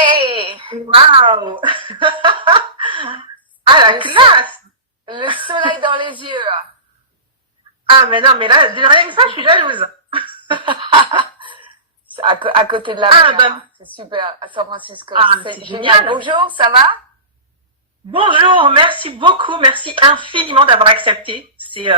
Hey, Waouh! Ah, la le, so- classe! le soleil dans les yeux. Ah, mais non, mais là, rien que ça, je suis jalouse. C'est à côté de la Ah, mer. ben, C'est super. À San Francisco. ah, C'est c'est génial. génial. Bonjour, ça va? Bonjour, merci beaucoup, merci infiniment d'avoir accepté. C'est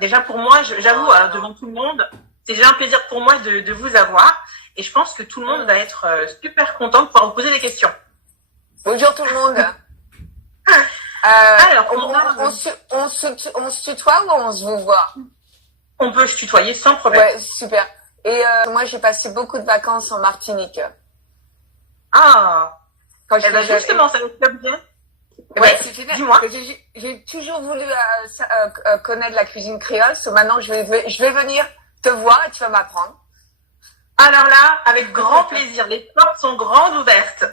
déjà pour moi, j'avoue, Non, non. devant tout le monde, c'est déjà un plaisir pour moi de vous avoir. Et je pense que tout le monde Hmm. va être super content de pouvoir vous poser des questions. Bonjour tout le monde. Alors, On se tutoie ou on se vous voit? on peut se tutoyer sans problème. Ouais, super. Et moi, j'ai passé beaucoup de vacances en Martinique. Ah, Quand eh j'étais ben jeune. justement, ça me plaît bien. Eh ben, Ouais, c'est génial. dis-moi. J'ai toujours voulu connaître la cuisine créole. So maintenant, je vais venir te voir et tu vas m'apprendre. Alors là, avec grand plaisir, les portes sont grandes ouvertes.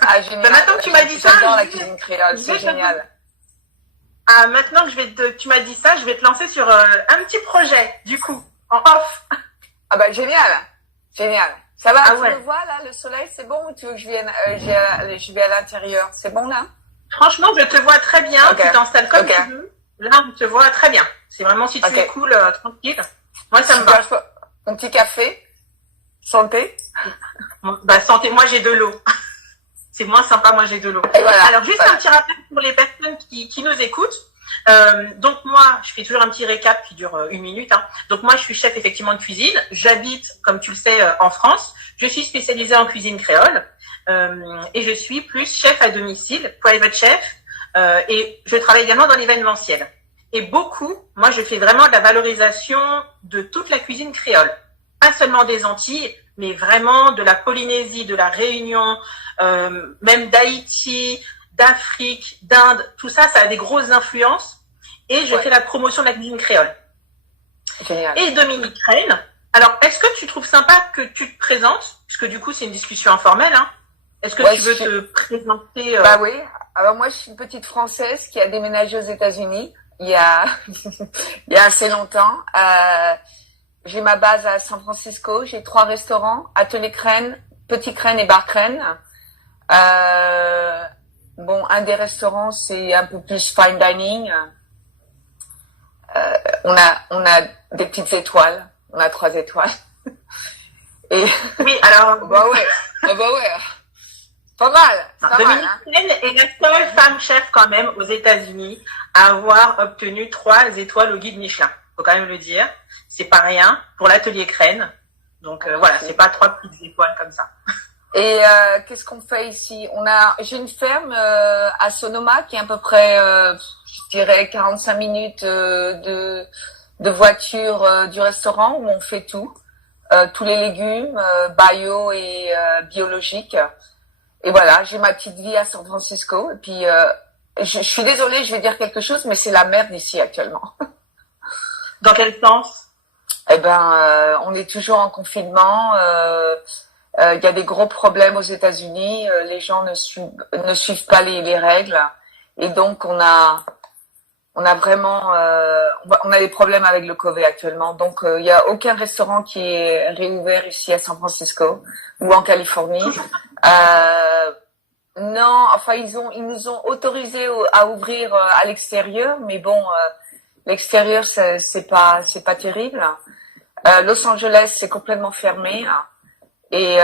Ah, Ben, génial. maintenant que tu m'as dit ça, J'adore la cuisine créole. je C'est vais te, génial. maintenant que tu m'as dit ça, je vais te lancer sur un petit projet, du coup, en off. Ah bah, génial. Génial. Ça va, Ah tu me ouais. vois là, le soleil, c'est bon ou tu veux que je vienne, je vais à l'intérieur? C'est bon là? Franchement, je te vois très bien. Ok. Tu t'installes comme Ok. tu veux. Là, on te voit très bien. C'est vraiment si tu es Ok. cool, tranquille. Moi, ça me Super. va. Un petit café. Santé. Bon, bah, santé, moi, j'ai de l'eau. C'est moins sympa, moi, j'ai de l'eau. Et voilà. Alors, juste un Voilà. petit rappel pour les personnes qui nous écoutent. Donc, moi, je fais toujours un petit récap qui dure 1 minute. Hein. Donc, moi, je suis chef, effectivement, de cuisine. J'habite, comme tu le sais, en France. Je suis spécialisée en cuisine créole. Et je suis plus chef à domicile, private chef. Et je travaille également dans l'événementiel. Et beaucoup, moi, je fais vraiment de la valorisation de toute la cuisine créole. Pas seulement des Antilles, mais vraiment de la Polynésie, de la Réunion, même d'Haïti, d'Afrique, d'Inde. Tout ça, ça a des grosses influences. Et je Ouais. fais la promotion de la cuisine créole. Génial. Et Dominique Rennes. Alors, est-ce que tu trouves sympa que tu te présentes? Puisque du coup, c'est une discussion informelle. Hein. Est-ce que Ouais, tu veux te présenter bah oui. Alors moi, je suis une petite Française qui a déménagé aux États-Unis il y a, il y a assez longtemps. J'ai ma base à San Francisco. J'ai 3 restaurants, Atelier Crène, Petit Crène et Bar Crène. Bon, un des restaurants, c'est un peu plus fine dining. On a des petites étoiles. On a 3 étoiles. Et, Oui, alors, bah ouais. Ah bah ouais. Pas mal. C'est pas mal, Dominique hein. Rennes est la seule femme chef quand même aux États-Unis à avoir obtenu 3 étoiles au guide Michelin. Faut quand même le dire. C'est pas rien pour l'atelier Crène. Donc voilà, c'est pas 3 petites étoiles comme ça. Et qu'est-ce qu'on fait ici? J'ai une ferme à Sonoma qui est à peu près, je dirais, 45 minutes de voiture du restaurant où on fait tout, tous les légumes, bio et biologiques. Et voilà, j'ai ma petite vie à San Francisco. Et puis, je suis désolée, je vais dire quelque chose, mais c'est la merde ici actuellement. Dans quel sens? Eh ben, on est toujours en confinement. Il y a des gros problèmes aux États-Unis. Les gens ne suivent pas les règles, et donc on a vraiment on a des problèmes avec le Covid actuellement. Donc il y a aucun restaurant qui est réouvert ici à San Francisco ou en Californie. Non, enfin ils nous ont autorisé à ouvrir à l'extérieur, mais bon, l'extérieur c'est pas terrible. Los Angeles c'est complètement fermé. Et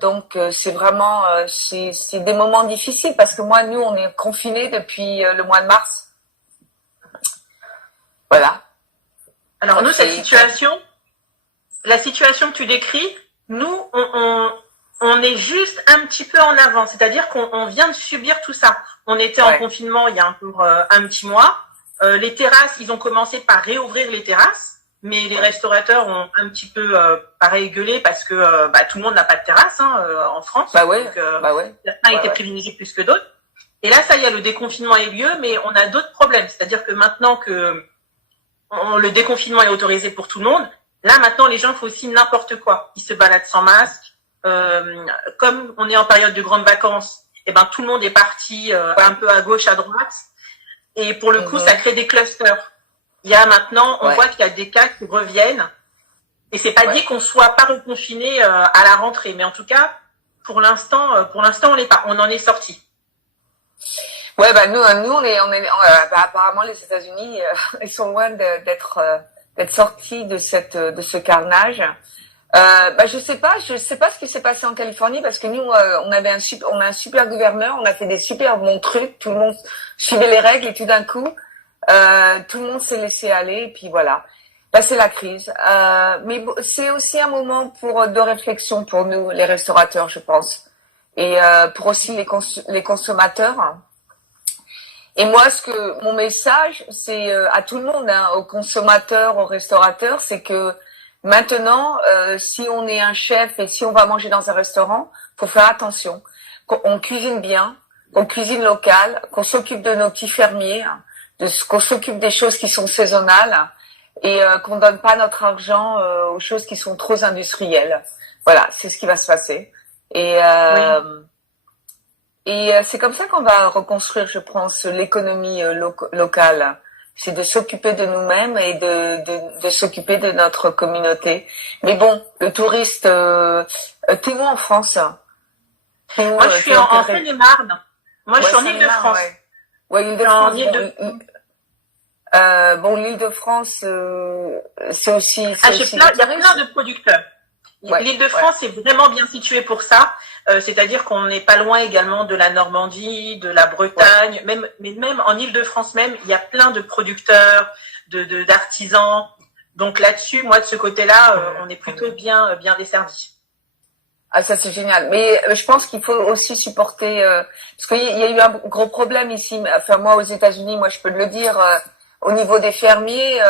donc c'est vraiment c'est des moments difficiles parce que moi nous on est confinés depuis le mois de mars. Voilà. Alors nous, C'est la situation que tu décris, nous, on est juste un petit peu en avant. C'est-à-dire qu'on vient de subir tout ça. On était en ouais, confinement il y a un petit mois. Les terrasses, ils ont commencé par réouvrir les terrasses, mais les ouais, restaurateurs ont un petit peu pareil gueulé parce que tout le monde n'a pas de terrasse en France. bah ouais, Donc bah ouais, certains ouais, étaient ouais, privilégiés plus que d'autres. Et là, ça y est, le déconfinement a eu lieu, mais on a d'autres problèmes. C'est-à-dire que maintenant que le déconfinement est autorisé pour tout le monde, là maintenant les gens font aussi n'importe quoi. Ils se baladent sans masque. Comme on est en période de grandes vacances, et ben tout le monde est parti ouais, un peu à gauche, à droite. Et pour le coup, ça mhm, crée des clusters. Il y a maintenant, on ouais, voit qu'il y a des cas qui reviennent. Et c'est pas ouais, dit qu'on soit pas reconfiné à la rentrée, mais en tout cas, pour l'instant, on l'est pas. On en est sorti. Ouais, bah nous, bah, apparemment les États-Unis, ils sont loin d'être sortis de ce carnage. Bah je sais pas ce qui s'est passé en Californie parce que nous, on a un super gouverneur, on a fait des super bons trucs, tout le monde suivait les règles et tout d'un coup, tout le monde s'est laissé aller et puis voilà. Là, c'est la crise. Mais c'est aussi un moment de réflexion pour nous, les restaurateurs, je pense, et pour aussi les consommateurs. Et moi, mon message, c'est à tout le monde, hein, aux consommateurs, aux restaurateurs, c'est que maintenant, si on est un chef et si on va manger dans un restaurant, faut faire attention. Qu'on cuisine bien, qu'on cuisine local, qu'on s'occupe de nos petits fermiers, hein, qu'on s'occupe des choses qui sont saisonnales et qu'on donne pas notre argent aux choses qui sont trop industrielles. Voilà, c'est ce qui va se passer. Et Oui. c'est comme ça qu'on va reconstruire, je pense, l'économie locale. C'est de s'occuper de nous-mêmes et de s'occuper de notre communauté. Mais bon, le touriste, t'es où en France? Moi, je suis en Seine-et-Marne. Moi, je suis en Île-de-France. Ouais, Île-de-France. Bon, l'Île-de-France, c'est aussi, il y a plein de producteurs. Ouais, L'Île-de-France est vraiment bien située pour ça. C'est-à-dire qu'on n'est pas loin également de la Normandie, de la Bretagne, mais même en Île-de-France même, il y a plein de producteurs, d'artisans. Donc là-dessus, moi de ce côté-là, on est plutôt bien desservi. Ah, ça c'est génial. Mais je pense qu'il faut aussi supporter parce qu'il y a eu un gros problème ici. Enfin moi aux États-Unis, moi je peux le dire. Au niveau des fermiers,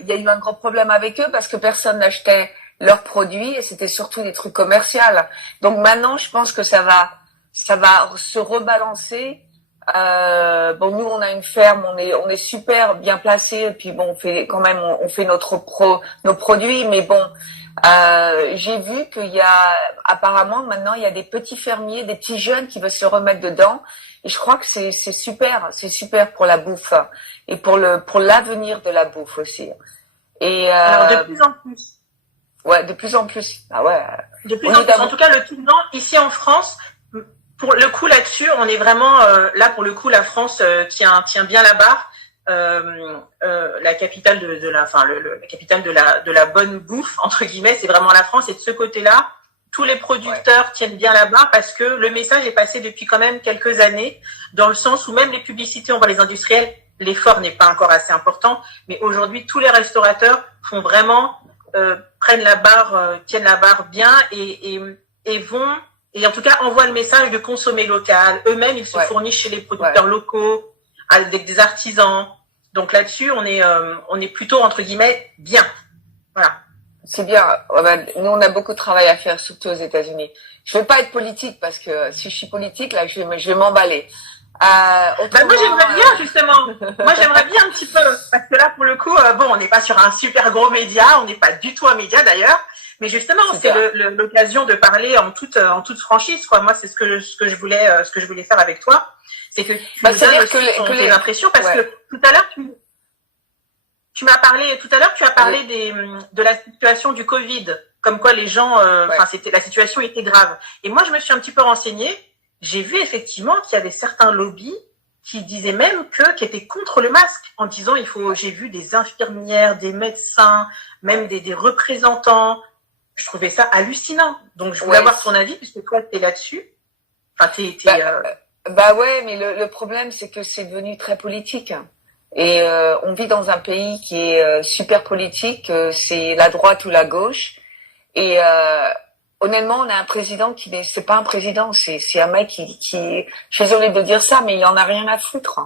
il y a eu un gros problème avec eux parce que personne n'achetait leurs produits et c'était surtout des trucs commerciaux. Donc maintenant, je pense que ça va se rebalancer. Bon, nous, on a une ferme, on est super bien placé et puis bon, on fait nos produits, mais bon, j'ai vu qu'il y a, apparemment, maintenant, il y a des petits fermiers, des petits jeunes qui veulent se remettre dedans. Et je crois que c'est super pour la bouffe et pour l'avenir de la bouffe aussi. Et alors de plus en plus. Ouais, de plus en plus. Ah ouais. De plus en plus. En tout cas, le tournant ici en France, pour le coup là-dessus, on est vraiment là pour le coup, la France tient bien la barre. La capitale la capitale de la bonne bouffe entre guillemets, c'est vraiment la France. Et de ce côté-là, tous les producteurs tiennent bien la barre parce que le message est passé depuis quand même quelques années, dans le sens où même les publicités, on voit les industriels, l'effort n'est pas encore assez important, mais aujourd'hui tous les restaurateurs font vraiment prennent la barre, tiennent la barre bien et vont et en tout cas envoient le message de consommer local. Eux-mêmes, ils se fournissent chez les producteurs locaux, avec des artisans. Donc là-dessus, on est plutôt entre guillemets bien. Voilà. C'est bien. Nous, on a beaucoup de travail à faire, surtout aux États-Unis. Je veux pas être politique parce que si je suis politique, là, je vais m'emballer. Moi, j'aimerais bien justement. Moi, j'aimerais bien un petit peu parce que là, pour le coup, bon, on n'est pas sur un super gros média, on n'est pas du tout un média d'ailleurs. Mais justement, c'est l'occasion de parler en toute franchise, quoi. Moi, c'est ce que je voulais faire avec toi, c'est que tu nous donnes aussi tes impressions, parce que tout à l'heure tu as parlé de la situation du Covid, comme quoi les gens, la situation était grave. Et moi, je me suis un petit peu renseignée. J'ai vu effectivement qu'il y avait certains lobbies qui disaient même qui étaient contre le masque, en disant j'ai vu des infirmières, des médecins, même des représentants. Je trouvais ça hallucinant. Donc, je voulais avoir ton avis, puisque toi, t'es là-dessus. Enfin, ouais, mais le problème, c'est que c'est devenu très politique. Et on vit dans un pays qui est super politique. C'est la droite ou la gauche. Et honnêtement, on a un président c'est pas un président, c'est un mec qui, je suis désolée de dire ça, mais il en a rien à foutre.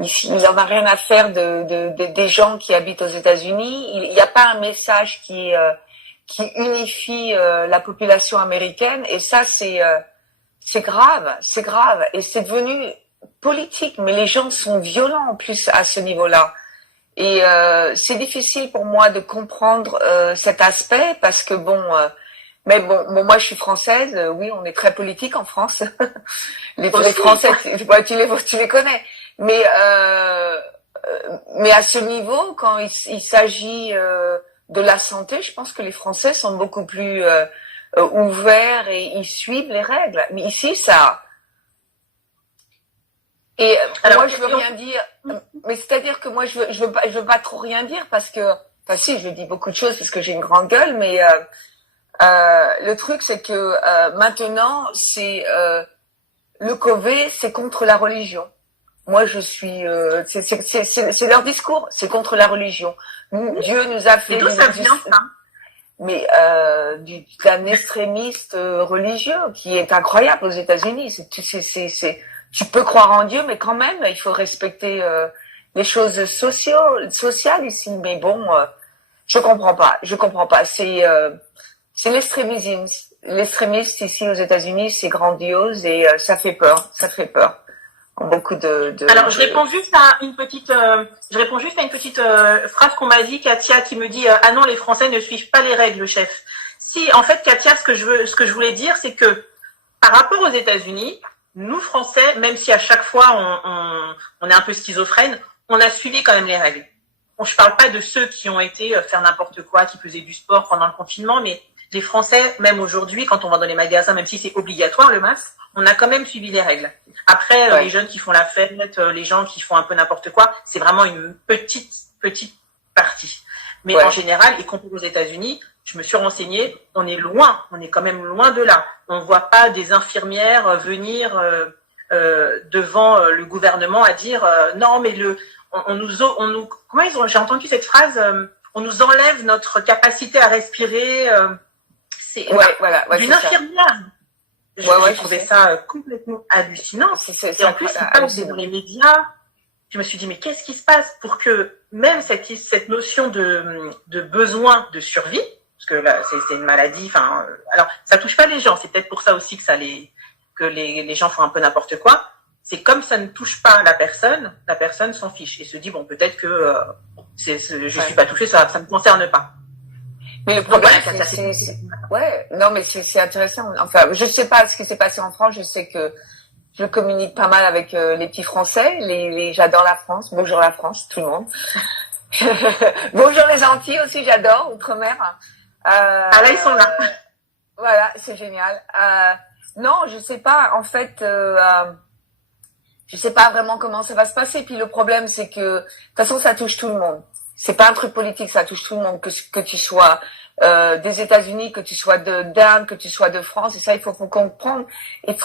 Il en a rien à faire des gens qui habitent aux États-Unis. Il n'y a pas un message qui unifie la population américaine, et ça c'est grave, et c'est devenu politique, mais les gens sont violents en plus à ce niveau-là, et c'est difficile pour moi de comprendre cet aspect parce que mais bon, moi je suis française, oui, on est très politique en France. les Français, tu les connais, mais à ce niveau, quand il s'agit de la santé, je pense que les Français sont beaucoup plus ouverts et ils suivent les règles. Mais ici, ça... Et Alors, moi, je veux rien dire. Mais c'est-à-dire que moi, je veux pas trop rien dire parce que... Enfin, si, je dis beaucoup de choses parce que j'ai une grande gueule, mais le truc, c'est que maintenant, c'est... le Covid, c'est contre la religion. Moi, je suis... c'est leur discours, c'est contre la religion. Dieu nous a fait... Et d'où ça vient, ça? Mais d'un extrémiste religieux qui est incroyable aux États-Unis. Tu peux croire en Dieu, mais quand même, il faut respecter les choses sociales ici. Mais bon, je comprends pas. C'est l'extrémisme. L'extrémisme ici aux États-Unis, c'est grandiose et ça fait peur. Ça fait peur. Beaucoup Alors, je réponds juste à une petite phrase qu'on m'a dit, Katia, qui me dit ah non, les Français ne suivent pas les règles, chef. Si, en fait, Katia, ce que je voulais dire, c'est que par rapport aux États-Unis, nous Français, même si à chaque fois on est un peu schizophrène, on a suivi quand même les règles. Bon, je parle pas de ceux qui ont été faire n'importe quoi, qui faisaient du sport pendant le confinement, mais les Français, même aujourd'hui, quand on va dans les magasins, même si c'est obligatoire le masque, on a quand même suivi les règles. Après, les jeunes qui font la fête, les gens qui font un peu n'importe quoi, c'est vraiment une petite partie. Mais en général, y compris aux États-Unis, je me suis renseignée, on est quand même loin de là. On ne voit pas des infirmières venir devant le gouvernement à dire non, mais j'ai entendu cette phrase, on nous enlève notre capacité à respirer. C'est d'une infirmière. J'ai trouvé ça complètement hallucinant. Et en plus, il passe dans les médias. Je me suis dit, mais qu'est-ce qui se passe pour que même cette notion de besoin de survie, parce que là, c'est une maladie, alors, ça touche pas les gens. C'est peut-être pour ça aussi que les gens font un peu n'importe quoi. C'est comme ça ne touche pas la personne s'en fiche et se dit, bon, peut-être que je suis pas touchée, ça me concerne pas. Mais le problème, non, mais c'est intéressant. Enfin, je sais pas ce qui s'est passé en France. Je sais que je communique pas mal avec les petits Français. J'adore la France. Bonjour la France, tout le monde. Bonjour les Antilles aussi, j'adore outre-mer. Là, ils sont là. Voilà, c'est génial. Non, je sais pas. En fait, je sais pas vraiment comment ça va se passer. Puis le problème, c'est que de toute façon, ça touche tout le monde. C'est pas un truc politique, ça touche tout le monde, que tu sois des États-Unis, que tu sois d'Inde, que tu sois de France, et ça il faut comprendre. Il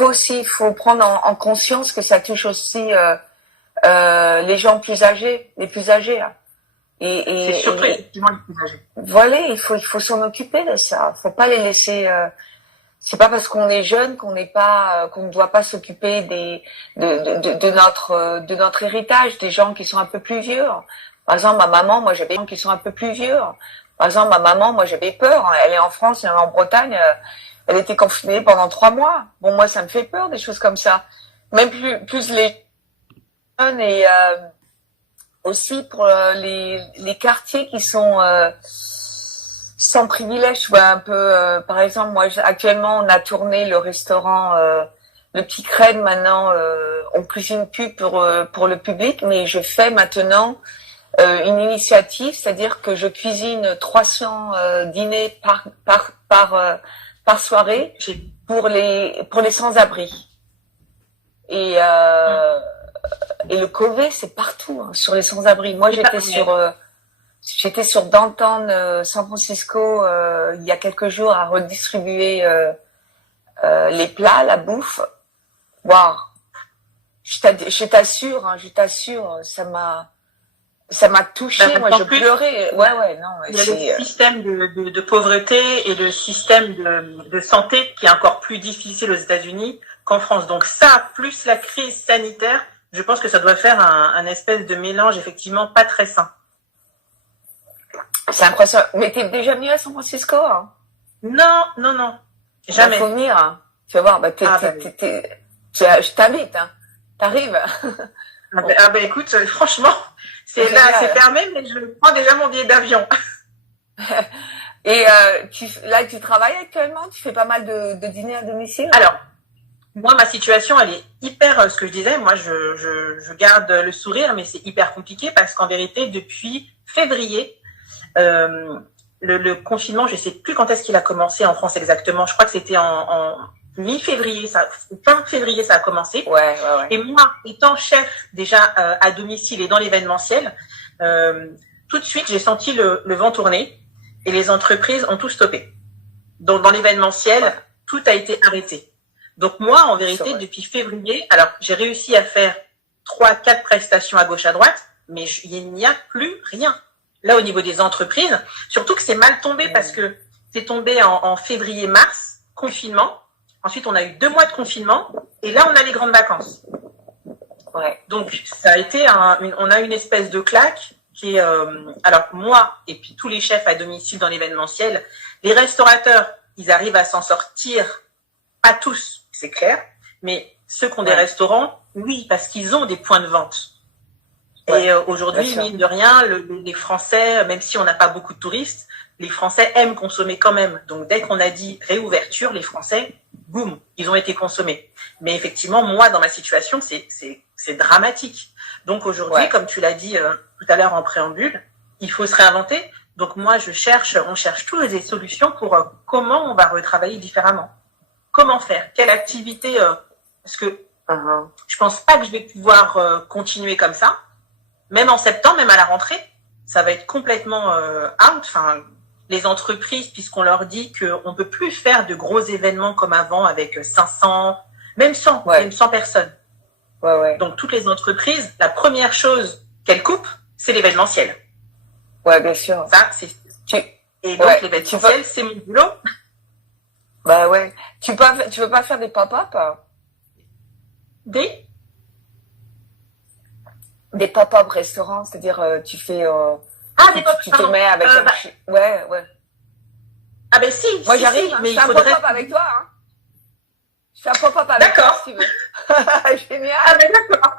faut prendre en conscience que ça touche aussi les gens plus âgés, les plus âgés. Hein. C'est surtout effectivement les plus âgés. Voilà, il faut s'en occuper de ça. Faut pas les laisser. C'est pas parce qu'on est jeune qu'on ne doit pas s'occuper de notre héritage, des gens qui sont un peu plus vieux. Par exemple, ma maman, moi j'avais des gens qui sont un peu plus vieux. Par exemple, ma maman, moi j'avais peur. Elle est en France, elle est en Bretagne. Elle était confinée pendant 3 mois. Bon, moi ça me fait peur, des choses comme ça. Même plus les jeunes et aussi pour les quartiers qui sont sans privilège. Tu vois, un peu. Par exemple, moi actuellement, on a tourné le restaurant Le Petit Crène. Maintenant, on cuisine plus pour le public, mais je fais maintenant une initiative, c'est-à-dire que je cuisine 300 dîners par soirée pour les sans-abri. Et le Covid, c'est partout, hein, sur les sans-abri. Moi, j'étais sur Downtown San Francisco il y a quelques jours à redistribuer les plats, la bouffe. Waouh! Je t'assure, ça m'a touchée, moi je pleurais. Ouais, non. Il y a le système de pauvreté et le système de santé qui est encore plus difficile aux États-Unis qu'en France. Donc ça, plus la crise sanitaire, je pense que ça doit faire un espèce de mélange effectivement pas très sain. C'est impressionnant. Mais t'es déjà venu à San Francisco, hein? Non. Jamais. Il faut venir, hein. Tu vas voir, je t'invite, hein. T'arrives. Écoute, franchement, c'est fermé, mais je prends déjà mon billet d'avion. Et tu travailles actuellement? Tu fais pas mal de dîners à domicile? Alors, moi, ma situation, elle est hyper, ce que je disais, moi, je garde le sourire, mais c'est hyper compliqué parce qu'en vérité, depuis février, le confinement, je sais plus quand est-ce qu'il a commencé en France exactement. Je crois que c'était en mi-février, fin février, ça a commencé. Ouais. Et moi, étant chef déjà à domicile et dans l'événementiel, tout de suite, j'ai senti le vent tourner et les entreprises ont tout stoppé. Donc, dans l'événementiel, tout a été arrêté. Donc, moi, en vérité, depuis février, alors, j'ai réussi à faire 3-4 prestations à gauche, à droite, mais il n'y a plus rien. Là, au niveau des entreprises, surtout que c'est mal tombé parce que c'est tombé en février-mars, confinement. Ensuite, on a eu 2 mois de confinement et là, on a les grandes vacances. Ouais. Donc, ça a été on a une espèce de claque qui est, alors moi et puis tous les chefs à domicile dans l'événementiel, les restaurateurs, ils arrivent à s'en sortir, pas tous, c'est clair, mais ceux qui ont des restaurants, oui, parce qu'ils ont des points de vente. Et aujourd'hui, mine de rien, les Français, même si on n'a pas beaucoup de touristes, les Français aiment consommer quand même. Donc, dès qu'on a dit réouverture, les Français, boum, ils ont été consommés. Mais effectivement, moi, dans ma situation, c'est dramatique. Donc, aujourd'hui, comme tu l'as dit tout à l'heure en préambule, il faut se réinventer. Donc, moi, on cherche tous des solutions pour comment on va retravailler différemment. Comment faire? Quelle activité parce que je pense pas que je vais pouvoir continuer comme ça. Même en septembre, même à la rentrée, ça va être complètement out. Enfin, les entreprises, puisqu'on leur dit qu'on peut plus faire de gros événements comme avant avec 500, même 100 personnes. Ouais. Donc, toutes les entreprises, la première chose qu'elles coupent, c'est l'événementiel. Ouais, bien sûr. Ça, c'est... Et donc, l'événementiel, c'est mon boulot. Bah ouais. Tu veux pas faire des pop-up? Des pop-up restaurants, c'est-à-dire tu fais des pop-up, tu te mets avec ouais. Ah ben si, moi j'arrive, mais je fais un pop-up avec toi hein. Je fais un pop-up avec toi si tu veux. Génial. Ah ben d'accord.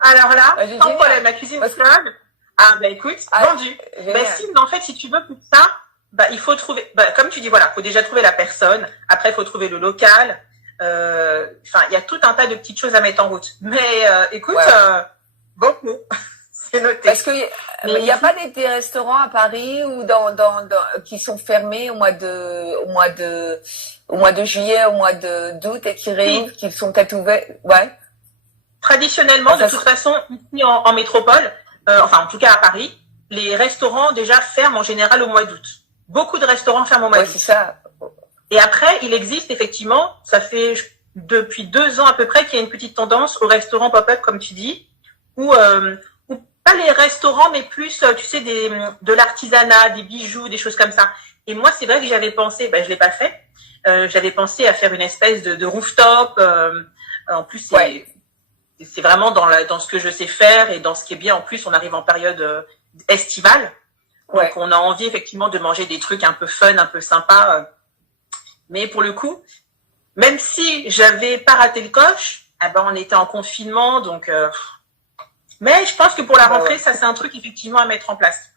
Alors là, sans problème, ma cuisine créole. Ah ben écoute, vendu. Ben si, mais en fait si tu veux pour ça, il faut trouver, comme tu dis voilà, faut déjà trouver la personne, après il faut trouver le local. Il y a tout un tas de petites choses à mettre en route. Mais écoute, beaucoup. C'est noté. Parce que il n'y a pas des restaurants à Paris ou qui sont fermés au mois de juillet, au mois d'août et qui réouvrent, qui sont peut-être ouverts. Ouais. Traditionnellement, de toute façon, ici en métropole, en tout cas à Paris, les restaurants déjà ferment en général au mois d'août. Beaucoup de restaurants ferment au mois d'août. C'est ça. Et après, il existe effectivement, ça fait depuis 2 ans à peu près qu'il y a une petite tendance au restaurant pop-up, comme tu dis, où pas les restaurants, mais plus, tu sais, de l'artisanat, des bijoux, des choses comme ça. Et moi, c'est vrai que j'avais pensé, je l'ai pas fait, j'avais pensé à faire une espèce de rooftop. En plus, c'est vraiment dans ce que je sais faire et dans ce qui est bien. En plus, on arrive en période estivale. Donc, on a envie effectivement de manger des trucs un peu fun, un peu sympa. Mais pour le coup, même si j'avais pas raté le coche, on était en confinement, donc... Mais je pense que pour la rentrée, ça c'est un truc effectivement à mettre en place,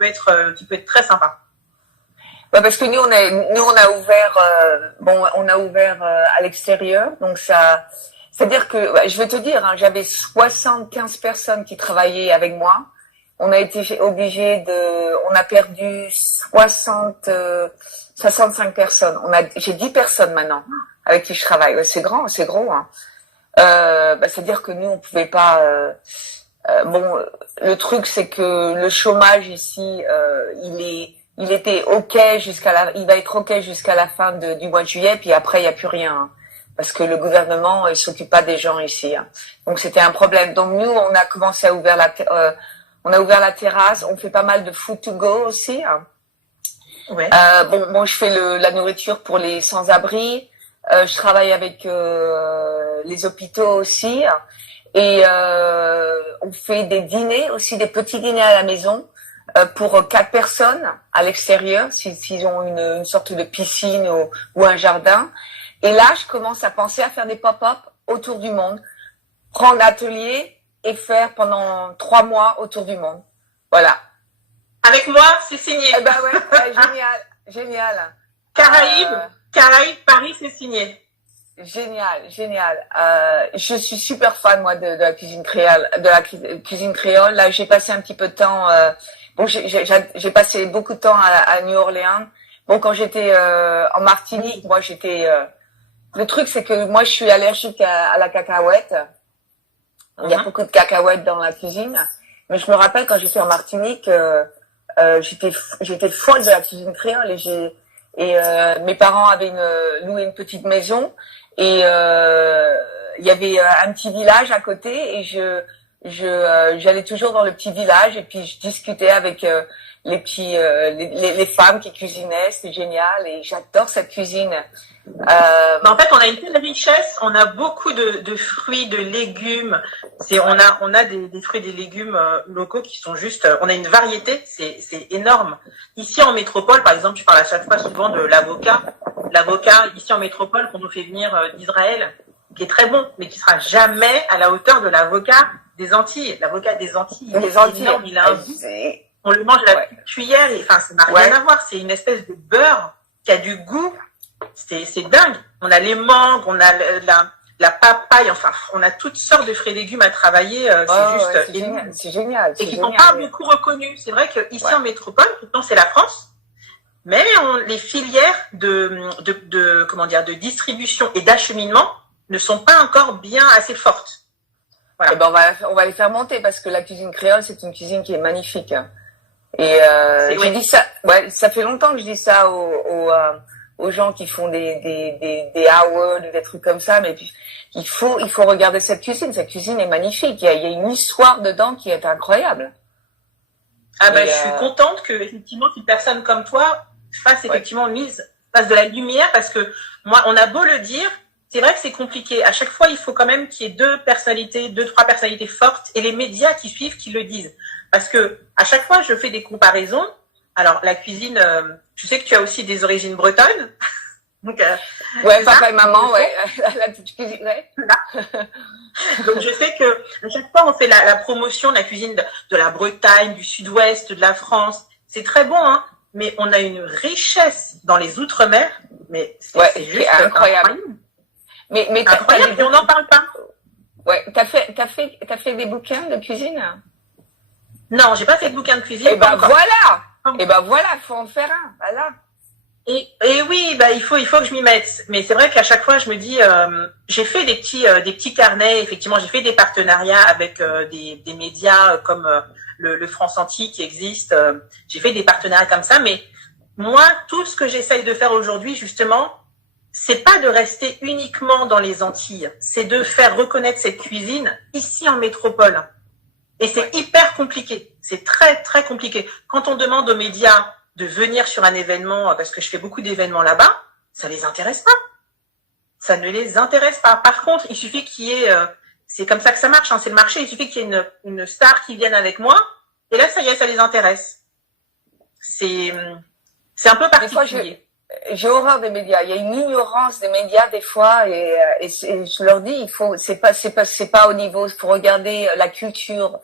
qui peut être très sympa. Parce que nous on a ouvert, on a ouvert à l'extérieur, donc ça, c'est-à-dire que je vais te dire, j'avais 75 personnes qui travaillaient avec moi. On a été obligé on a perdu 65 personnes. J'ai 10 personnes maintenant avec qui je travaille. Ouais, c'est gros. C'est-à-dire que nous on pouvait pas. Le truc c'est que le chômage ici, il était il va être ok jusqu'à la fin du mois de juillet, puis après il y a plus rien, parce que le gouvernement il s'occupe pas des gens ici. Donc c'était un problème. Donc nous on a commencé à ouvrir la terrasse. On fait pas mal de food to go aussi. Ouais. Je fais la nourriture pour les sans-abri. Je travaille avec les hôpitaux aussi. Et on fait des dîners aussi, des petits dîners à la maison pour 4 personnes à l'extérieur, s'ils ont une sorte de piscine ou un jardin. Et là, je commence à penser à faire des pop-up autour du monde, prendre atelier et faire pendant 3 mois autour du monde. Voilà. Avec moi, c'est signé. Génial. Caraïbes, Paris, c'est signé. Génial. Je suis super fan moi de la cuisine créole, Là, j'ai passé un petit peu de temps bon, j'ai passé beaucoup de temps à New Orleans. Bon, quand j'étais en Martinique, moi j'étais. Le truc, c'est que moi je suis allergique à la cacahuète. Il y a beaucoup de cacahuètes dans la cuisine. Mais je me rappelle quand j'étais en Martinique, j'étais folle de la cuisine créole et mes parents avaient loué une petite maison et il y avait un petit village à côté et j'allais toujours dans le petit village et puis je discutais avec les femmes qui cuisinaient. C'était génial et j'adore cette cuisine. En fait, on a une telle richesse, on a beaucoup de fruits, de légumes. On a des fruits, des légumes locaux qui sont juste. On a une variété, c'est énorme. Ici en métropole, par exemple, tu parles à chaque fois souvent de l'avocat. L'avocat ici en métropole qu'on nous fait venir d'Israël, qui est très bon, mais qui sera jamais à la hauteur de l'avocat des Antilles. L'avocat des Antilles, énorme, il a un goût. On le mange à la petite cuillère, enfin ça n'a rien à voir. C'est une espèce de beurre qui a du goût. C'est dingue. On a les mangues, on a la papaye, enfin, on a toutes sortes de fruits et légumes à travailler. C'est génial. Et qui ne sont pas beaucoup reconnus. C'est vrai qu'ici en métropole, pourtant c'est la France, mais les filières de distribution et d'acheminement ne sont pas encore bien assez fortes. Voilà. Et ben on va les faire monter parce que la cuisine créole, c'est une cuisine qui est magnifique. Et j'ai dit ça. Ouais, ça fait longtemps que je dis ça aux gens qui font des hours, des trucs comme ça, mais puis, il faut regarder cette cuisine. Cette cuisine est magnifique. Il y a une histoire dedans qui est incroyable. Ah ben, je suis contente que effectivement qu'une personne comme toi fasse effectivement fasse de la lumière parce que moi, on a beau le dire, c'est vrai que c'est compliqué. À chaque fois, il faut quand même qu'il y ait deux, trois personnalités fortes et les médias qui suivent qui le disent. Parce que à chaque fois, je fais des comparaisons. Alors, la cuisine, tu sais que tu as aussi des origines bretonnes. Donc, ouais, papa et maman, ouais. La petite cuisine, ouais. Donc, je sais que à chaque fois, on fait la promotion de la cuisine de la Bretagne, du sud-ouest, de la France. C'est très bon, hein. Mais on a une richesse dans les outre-mer. Mais c'est juste incroyable. Mais incroyable, et on n'en parle pas. Ouais, t'as fait des bouquins de cuisine? Non, j'ai pas fait de bouquin de cuisine. Et ben voilà. Et ben voilà, faut en faire un, voilà. Et oui, bah il faut que je m'y mette. Mais c'est vrai qu'à chaque fois, je me dis, j'ai fait des petits carnets. Effectivement, j'ai fait des partenariats avec des médias comme le France Antilles qui existe. J'ai fait des partenariats comme ça. Mais moi, tout ce que j'essaye de faire aujourd'hui, justement, c'est pas de rester uniquement dans les Antilles. C'est de faire reconnaître cette cuisine ici en métropole. Et c'est hyper compliqué. C'est très, très compliqué. Quand on demande aux médias de venir sur un événement, parce que je fais beaucoup d'événements là-bas, ça les intéresse pas. Ça ne les intéresse pas. Par contre, il suffit qu'il y ait, c'est comme ça que ça marche, hein, c'est le marché, il suffit qu'il y ait une star qui vienne avec moi, et là, ça y est, ça les intéresse. C'est un peu particulier. J'ai horreur des médias. Il y a une ignorance des médias des fois et je leur dis c'est pas au niveau. Il faut regarder la culture,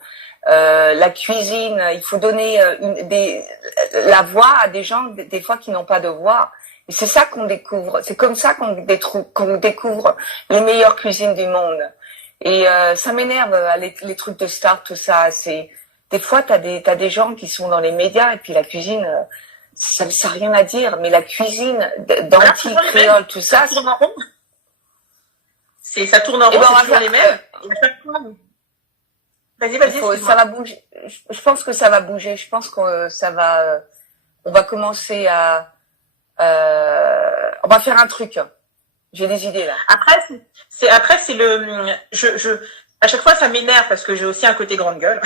la cuisine. Il faut donner la voix à des gens des fois qui n'ont pas de voix. Et c'est ça qu'on découvre. C'est comme ça qu'on découvre les meilleures cuisines du monde. Et ça m'énerve les trucs de star, tout ça. C'est des fois t'as des gens qui sont dans les médias et puis la cuisine. Ça n'a rien à dire, mais la cuisine d'Antilles, créole, tout ça. Ça tourne en rond. Ça tourne en rond, c'est toujours les mêmes. Vas-y. Ça va bouger. Je pense que ça va bouger. Je pense que ça va. On va commencer à. On va faire un truc. J'ai des idées là. Après, c'est le. À chaque fois, ça m'énerve parce que j'ai aussi un côté grande gueule,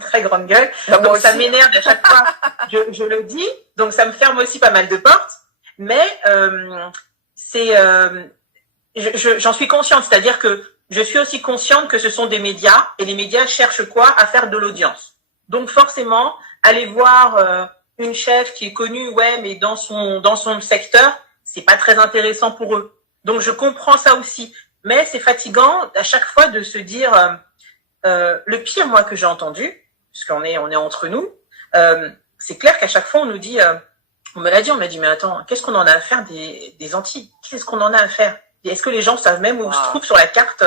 très grande gueule. Donc ça m'énerve à chaque fois. Je le dis, donc ça me ferme aussi pas mal de portes. Mais j'en suis consciente, c'est-à-dire que je suis aussi consciente que ce sont des médias et les médias cherchent quoi? À faire de l'audience. Donc forcément, aller voir une chef qui est connue, ouais, mais dans son secteur, c'est pas très intéressant pour eux. Donc je comprends ça aussi. Mais c'est fatigant à chaque fois de se dire le pire, moi, que j'ai entendu, puisqu'on est entre nous, c'est clair qu'à chaque fois, on nous dit, on me l'a dit, mais attends, qu'est-ce qu'on en a à faire des Antilles? Qu'est-ce qu'on en a à faire? Et est-ce que les gens savent même où se trouve sur la carte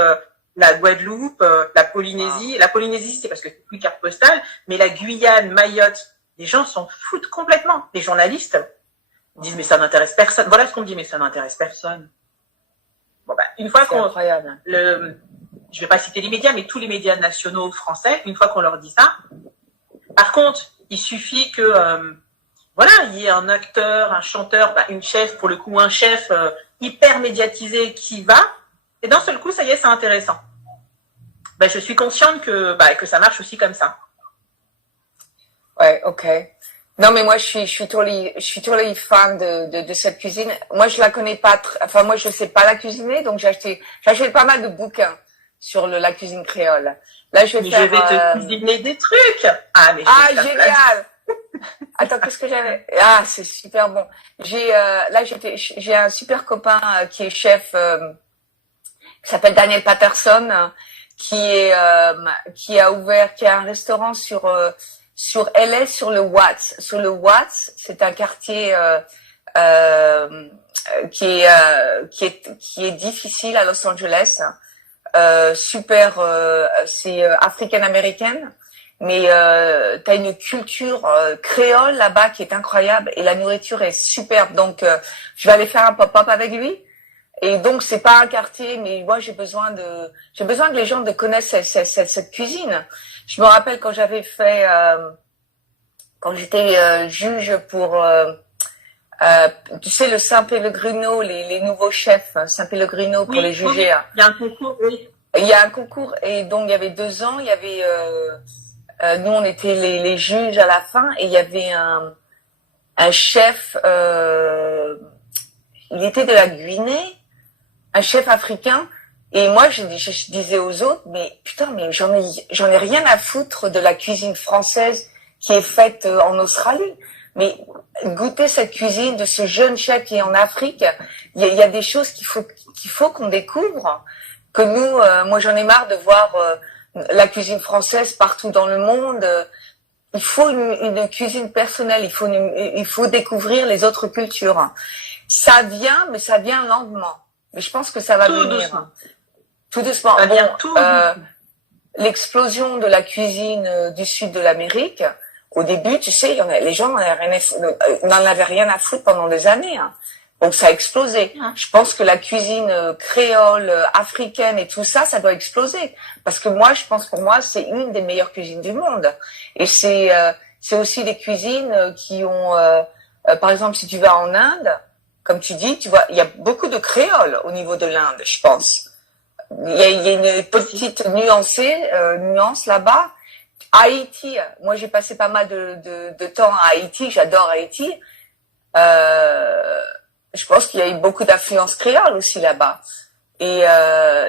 la Guadeloupe, la Polynésie? La Polynésie, c'est parce que c'est plus carte postale, mais la Guyane, Mayotte, les gens s'en foutent complètement. Les journalistes disent mais ça n'intéresse personne. Voilà ce qu'on me dit, mais ça n'intéresse personne. Bon bah une fois qu'on je vais pas citer les médias, mais tous les médias nationaux français, une fois qu'on leur dit ça, par contre, il suffit que voilà, il y ait un acteur, un chanteur, une chef, pour le coup un chef hyper médiatisé qui va, et d'un seul coup, ça y est, c'est intéressant. Je suis consciente que ça marche aussi comme ça. Ouais, ok. Non, mais moi, je suis totally fan de cette cuisine. Moi, je la connais pas, enfin, moi, je sais pas la cuisiner, donc j'ai acheté pas mal de bouquins sur la cuisine créole. Là, je vais te cuisiner des trucs. Génial. Attends, qu'est-ce que j'avais? Ah, c'est super bon. J'ai un super copain qui est chef, qui s'appelle Daniel Patterson, qui a un restaurant sur LA, sur le Watts. Sur le Watts, c'est un quartier qui est difficile à Los Angeles. C'est africaine-américaine, mais t'as une culture créole là-bas qui est incroyable et la nourriture est superbe. Donc je vais aller faire un pop-up avec lui. Et donc c'est pas un quartier, mais moi j'ai besoin que les gens connaissent cette cuisine. Je me rappelle quand j'avais fait quand j'étais juge pour tu sais, le Saint-Pellegrino, les nouveaux chefs Saint-Pellegrino pour les juger. Oui. Il y a un concours, oui. Il y a un concours, et donc il y avait 2 ans, il y avait nous on était les juges à la fin, et il y avait un chef, il était de la Guinée, un chef africain, et moi je disais aux autres, mais putain, mais j'en ai rien à foutre de la cuisine française qui est faite en Australie. Mais goûter cette cuisine de ce jeune chef qui est en Afrique, il y a des choses qu'il faut qu'on découvre. Que nous, moi j'en ai marre de voir la cuisine française partout dans le monde. Il faut une cuisine personnelle. Il faut découvrir les autres cultures. Ça vient, mais ça vient lentement. Mais je pense que ça va venir. Tout doucement. L'explosion de la cuisine du sud de l'Amérique. Au début, tu sais, les gens n'en avaient rien à foutre pendant des années. Hein. Donc ça a explosé. Je pense que la cuisine créole, africaine et tout ça, ça doit exploser. Parce que moi, je pense pour moi, c'est une des meilleures cuisines du monde. Et c'est aussi des cuisines qui ont, par exemple, si tu vas en Inde, comme tu dis, tu vois, il y a beaucoup de créoles au niveau de l'Inde, je pense. Il y a une petite nuance là-bas. Haïti, moi j'ai passé pas mal de temps à Haïti, j'adore Haïti. Je pense qu'il y a eu beaucoup d'influence créole aussi là-bas. Et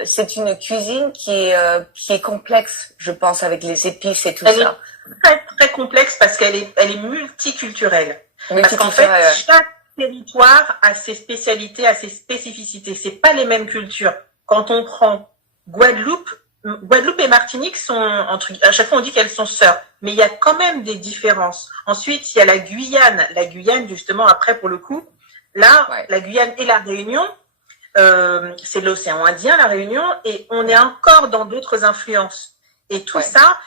c'est une cuisine qui est complexe, je pense, avec les épices et tout ça. Elle est très très complexe parce qu'elle est multiculturelle. Parce qu'en fait, chaque territoire a ses spécialités, a ses spécificités. C'est pas les mêmes cultures. Quand on prend Guadeloupe et Martinique sont à chaque fois on dit qu'elles sont sœurs, mais il y a quand même des différences. Ensuite, il y a la Guyane justement après pour le coup, là la Guyane et la Réunion, c'est l'océan Indien la Réunion et on est encore dans d'autres influences. Et tout ça,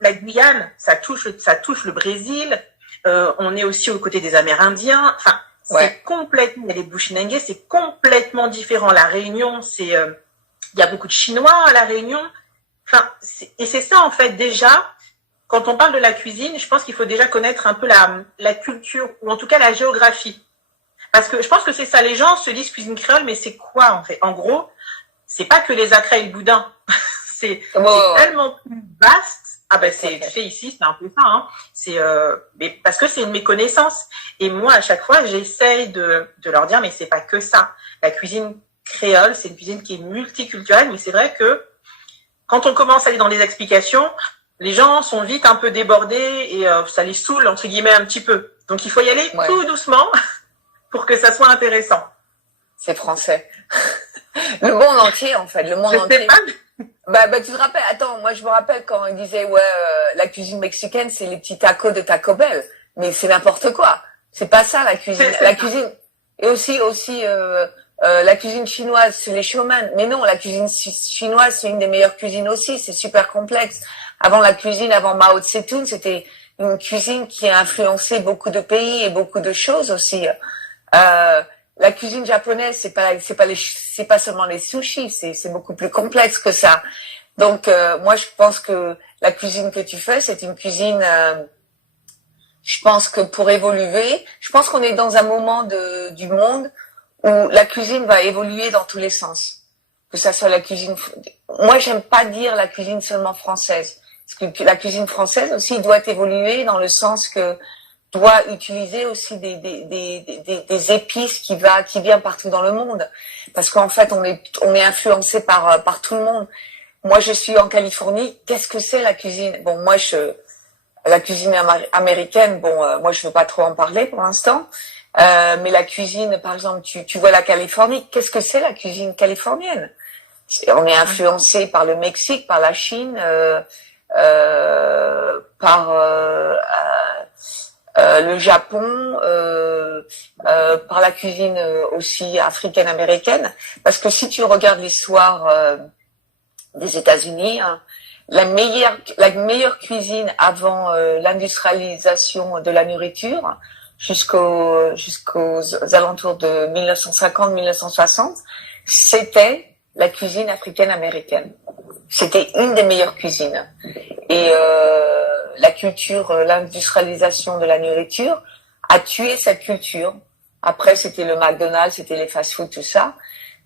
la Guyane, ça touche le Brésil, on est aussi aux côtés des Amérindiens, enfin c'est complètement, il y a les Bushinengués, c'est complètement différent. La Réunion, c'est il y a beaucoup de Chinois à la Réunion. Enfin, et c'est ça en fait déjà. Quand on parle de la cuisine, je pense qu'il faut déjà connaître un peu la culture ou en tout cas la géographie. Parce que je pense que c'est ça. Les gens se disent cuisine créole, mais c'est quoi en fait? En gros, c'est pas que les acras et le boudin. c'est tellement plus vaste. Ah ben tu sais ici c'est un peu ça. Hein. Mais parce que c'est une méconnaissance. Et moi à chaque fois j'essaye de leur dire mais c'est pas que ça. La cuisine créole, c'est une cuisine qui est multiculturelle, mais c'est vrai que quand on commence à aller dans les explications, les gens sont vite un peu débordés et ça les saoule, entre guillemets, un petit peu. Donc il faut y aller tout doucement pour que ça soit intéressant. C'est français. Le monde entier, en fait, le monde entier. Tu te rappelles, attends, moi je me rappelle quand ils disaient la cuisine mexicaine, c'est les petits tacos de Taco Bell. Mais c'est n'importe quoi. C'est pas ça la cuisine. La cuisine. Et aussi, la cuisine chinoise, c'est les showman. Mais non, la cuisine chinoise, c'est une des meilleures cuisines aussi. C'est super complexe. Avant Mao Tse-tung, c'était une cuisine qui a influencé beaucoup de pays et beaucoup de choses aussi. La cuisine japonaise, c'est pas seulement les sushis, c'est beaucoup plus complexe que ça. Donc moi je pense que la cuisine que tu fais, c'est une cuisine. Je pense que pour évoluer, je pense qu'on est dans un moment du monde où la cuisine va évoluer dans tous les sens. Que ça soit la cuisine. Moi, j'aime pas dire la cuisine seulement française, parce que la cuisine française aussi doit évoluer dans le sens que doit utiliser aussi des épices qui viennent partout dans le monde, parce qu'en fait, on est influencé par tout le monde. Moi, je suis en Californie. Qu'est-ce que c'est la cuisine? Bon, la cuisine américaine, moi, je veux pas trop en parler pour l'instant. Mais la cuisine, par exemple, tu vois la Californie. Qu'est-ce que c'est la cuisine californienne? On est influencé par le Mexique, par la Chine, par le Japon, par la cuisine aussi africaine-américaine. Parce que si tu regardes l'histoire des États-Unis, hein, la meilleure cuisine avant l'industrialisation de la nourriture, jusqu'aux alentours de 1950-1960, c'était la cuisine africaine-américaine. C'était une des meilleures cuisines. Et l'industrialisation de la nourriture a tué cette culture. Après, c'était le McDonald's, c'était les fast-food, tout ça.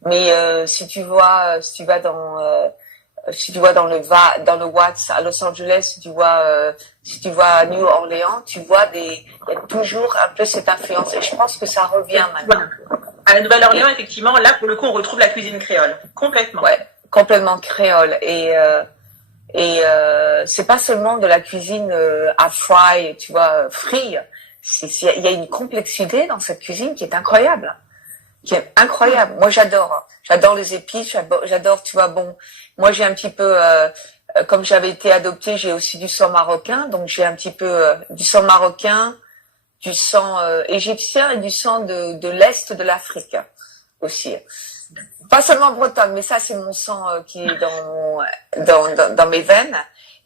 Mais si tu vas dans le Watts à Los Angeles, si tu vas à New Orleans, tu vois il y a toujours un peu cette influence. Et je pense que ça revient maintenant. À la Nouvelle-Orléans, effectivement, là, pour le coup, on retrouve la cuisine créole. Complètement. Ouais, complètement créole. Et c'est pas seulement de la cuisine à fry, tu vois, frit. Il y a une complexité dans cette cuisine qui est incroyable. Moi, j'adore les épices, j'adore, tu vois, bon, moi, j'ai un petit peu, comme j'avais été adoptée, j'ai aussi du sang marocain, donc j'ai un petit peu du sang marocain, du sang égyptien et du sang de l'Est de l'Afrique aussi. Pas seulement bretonne, mais ça, c'est mon sang qui est dans mes veines.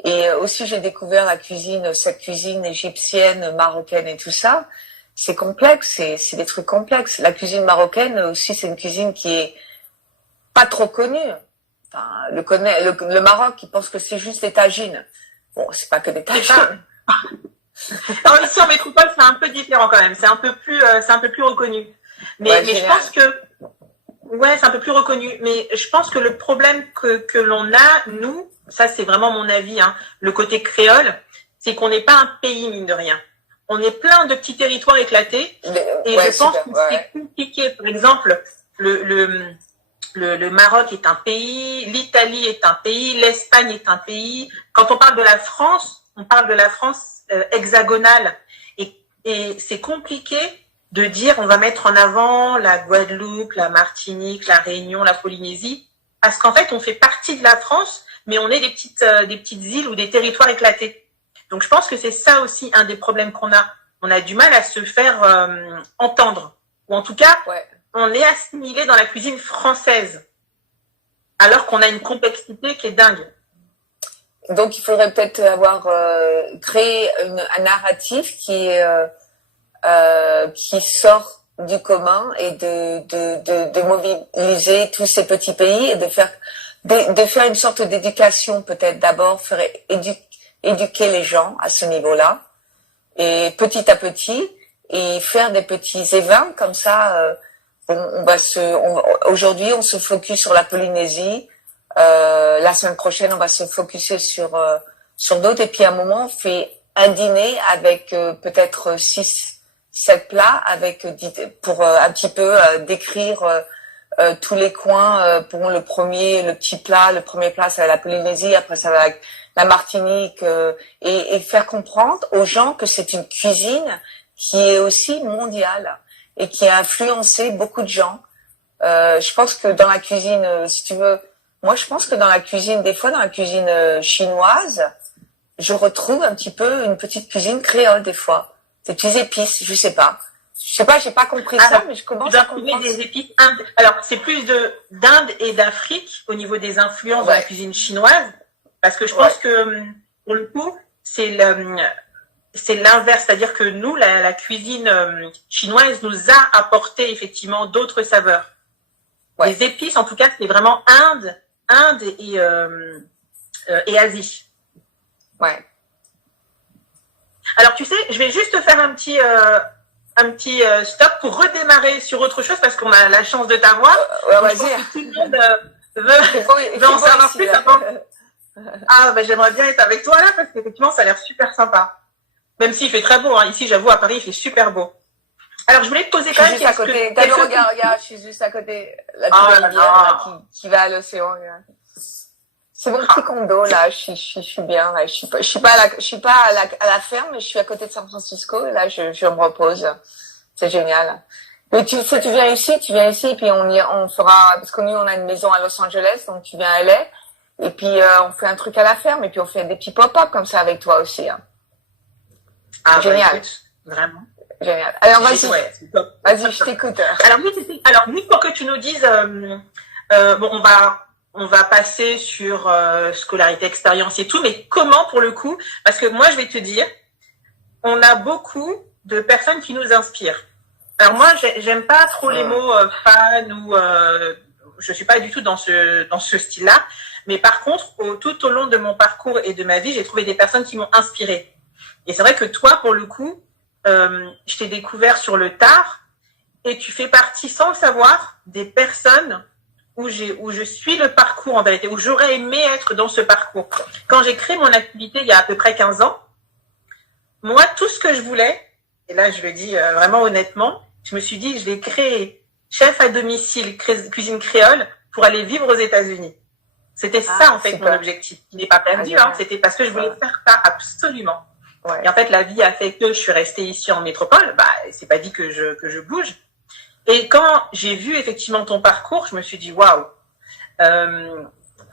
Et aussi, j'ai découvert cette cuisine égyptienne, marocaine et tout ça. C'est complexe, c'est des trucs complexes. La cuisine marocaine aussi, c'est une cuisine qui est pas trop connue. Enfin, le Maroc, il pense que c'est juste des tagines. Bon, c'est pas que des tagines. Alors ici en métropole, c'est un peu différent quand même. C'est un peu plus reconnu. Mais je pense que c'est un peu plus reconnu. Mais je pense que le problème que l'on a, nous, ça c'est vraiment mon avis, hein, le côté créole, c'est qu'on n'est pas un pays mine de rien. On est plein de petits territoires éclatés. Et je pense que c'est compliqué. Par exemple, le Maroc est un pays, l'Italie est un pays, l'Espagne est un pays. Quand on parle de la France, on parle de la France hexagonale. Et c'est compliqué de dire on va mettre en avant la Guadeloupe, la Martinique, la Réunion, la Polynésie. Parce qu'en fait, on fait partie de la France, mais on est des petites îles ou des territoires éclatés. Donc, je pense que c'est ça aussi un des problèmes qu'on a. On a du mal à se faire entendre. Ou en tout cas, on est assimilé dans la cuisine française. Alors qu'on a une complexité qui est dingue. Donc, il faudrait peut-être avoir créé un narratif qui sort du commun et de mobiliser tous ces petits pays et de faire une sorte d'éducation peut-être d'abord, faire éduquer les gens à ce niveau-là et petit à petit et faire des petits événements comme ça. Aujourd'hui, on se focus sur la Polynésie. La semaine prochaine, on va se focuser sur d'autres. Et puis à un moment, on fait un dîner avec peut-être 6-7 plats pour un petit peu décrire tous les coins. Pour le premier plat, ça va être la Polynésie. Après, ça va être la Martinique et faire comprendre aux gens que c'est une cuisine qui est aussi mondiale et qui a influencé beaucoup de gens. Je pense que dans la cuisine, si tu veux, moi je pense que dans la cuisine, des fois dans la cuisine chinoise, je retrouve un petit peu une petite cuisine créole des fois, des petits épices, je sais pas, j'ai pas compris ça, mais je commence à comprendre. Des épices. Alors c'est plus d'Inde et d'Afrique au niveau des influences de la cuisine chinoise. Parce que je pense que, pour le coup, c'est c'est l'inverse, c'est-à-dire que nous, la cuisine chinoise nous a apporté effectivement d'autres saveurs. Ouais. Les épices, en tout cas, c'est vraiment Inde et Asie. Ouais. Alors, tu sais, je vais juste faire un petit stop pour redémarrer sur autre chose parce qu'on a la chance de t'avoir. Ouais, Donc, je pense vas-y. que tout le monde veut en savoir plus avant. Ah, ben, j'aimerais bien être avec toi là parce qu'effectivement, ça a l'air super sympa. Même s'il fait très beau, hein. Ici, j'avoue, à Paris, il fait super beau. Alors, je voulais te poser Je quand suis même juste à côté. T'as vu, regarde, je suis juste à côté. La petite rivière là, qui va à l'océan. C'est mon petit condo là. Je suis bien là. Je suis pas à la ferme, mais je suis à côté de San Francisco. Et là, je me repose. C'est génial. Mais tu viens ici, puis on fera, parce que nous, on a une maison à Los Angeles, donc tu viens à LA, et puis on fait un truc à la ferme, et puis on fait des petits pop-up comme ça avec toi aussi. Hein. Ah, génial. Bah, écoute, vraiment. Génial. Alors vas-y, ouais, vas-y, je t'écoute. Alors oui, pour que tu nous dises, bon, on va passer sur scolarité, expérience et tout, mais comment pour le coup? Parce que moi, je vais te dire, on a beaucoup de personnes qui nous inspirent. Alors moi, j'aime pas trop les mots fan ou je suis pas du tout dans ce style-là. Mais par contre, tout au long de mon parcours et de ma vie, j'ai trouvé des personnes qui m'ont inspirée. Et c'est vrai que toi, pour le coup, je t'ai découvert sur le tard et tu fais partie, sans le savoir, des personnes où je suis le parcours en vérité, où j'aurais aimé être dans ce parcours. Quand j'ai créé mon activité il y a à peu près 15 ans, moi, tout ce que je voulais, et là je le dis vraiment honnêtement, je me suis dit, je vais créer chef à domicile, cuisine créole pour aller vivre aux États-Unis. C'était ça en fait super. Mon objectif. Il n'est pas perdu, hein, c'était parce que je voulais faire ça absolument. Ouais. Et en fait, la vie a fait que je suis restée ici en métropole. Bah, c'est pas dit que je bouge. Et quand j'ai vu effectivement ton parcours, je me suis dit waouh,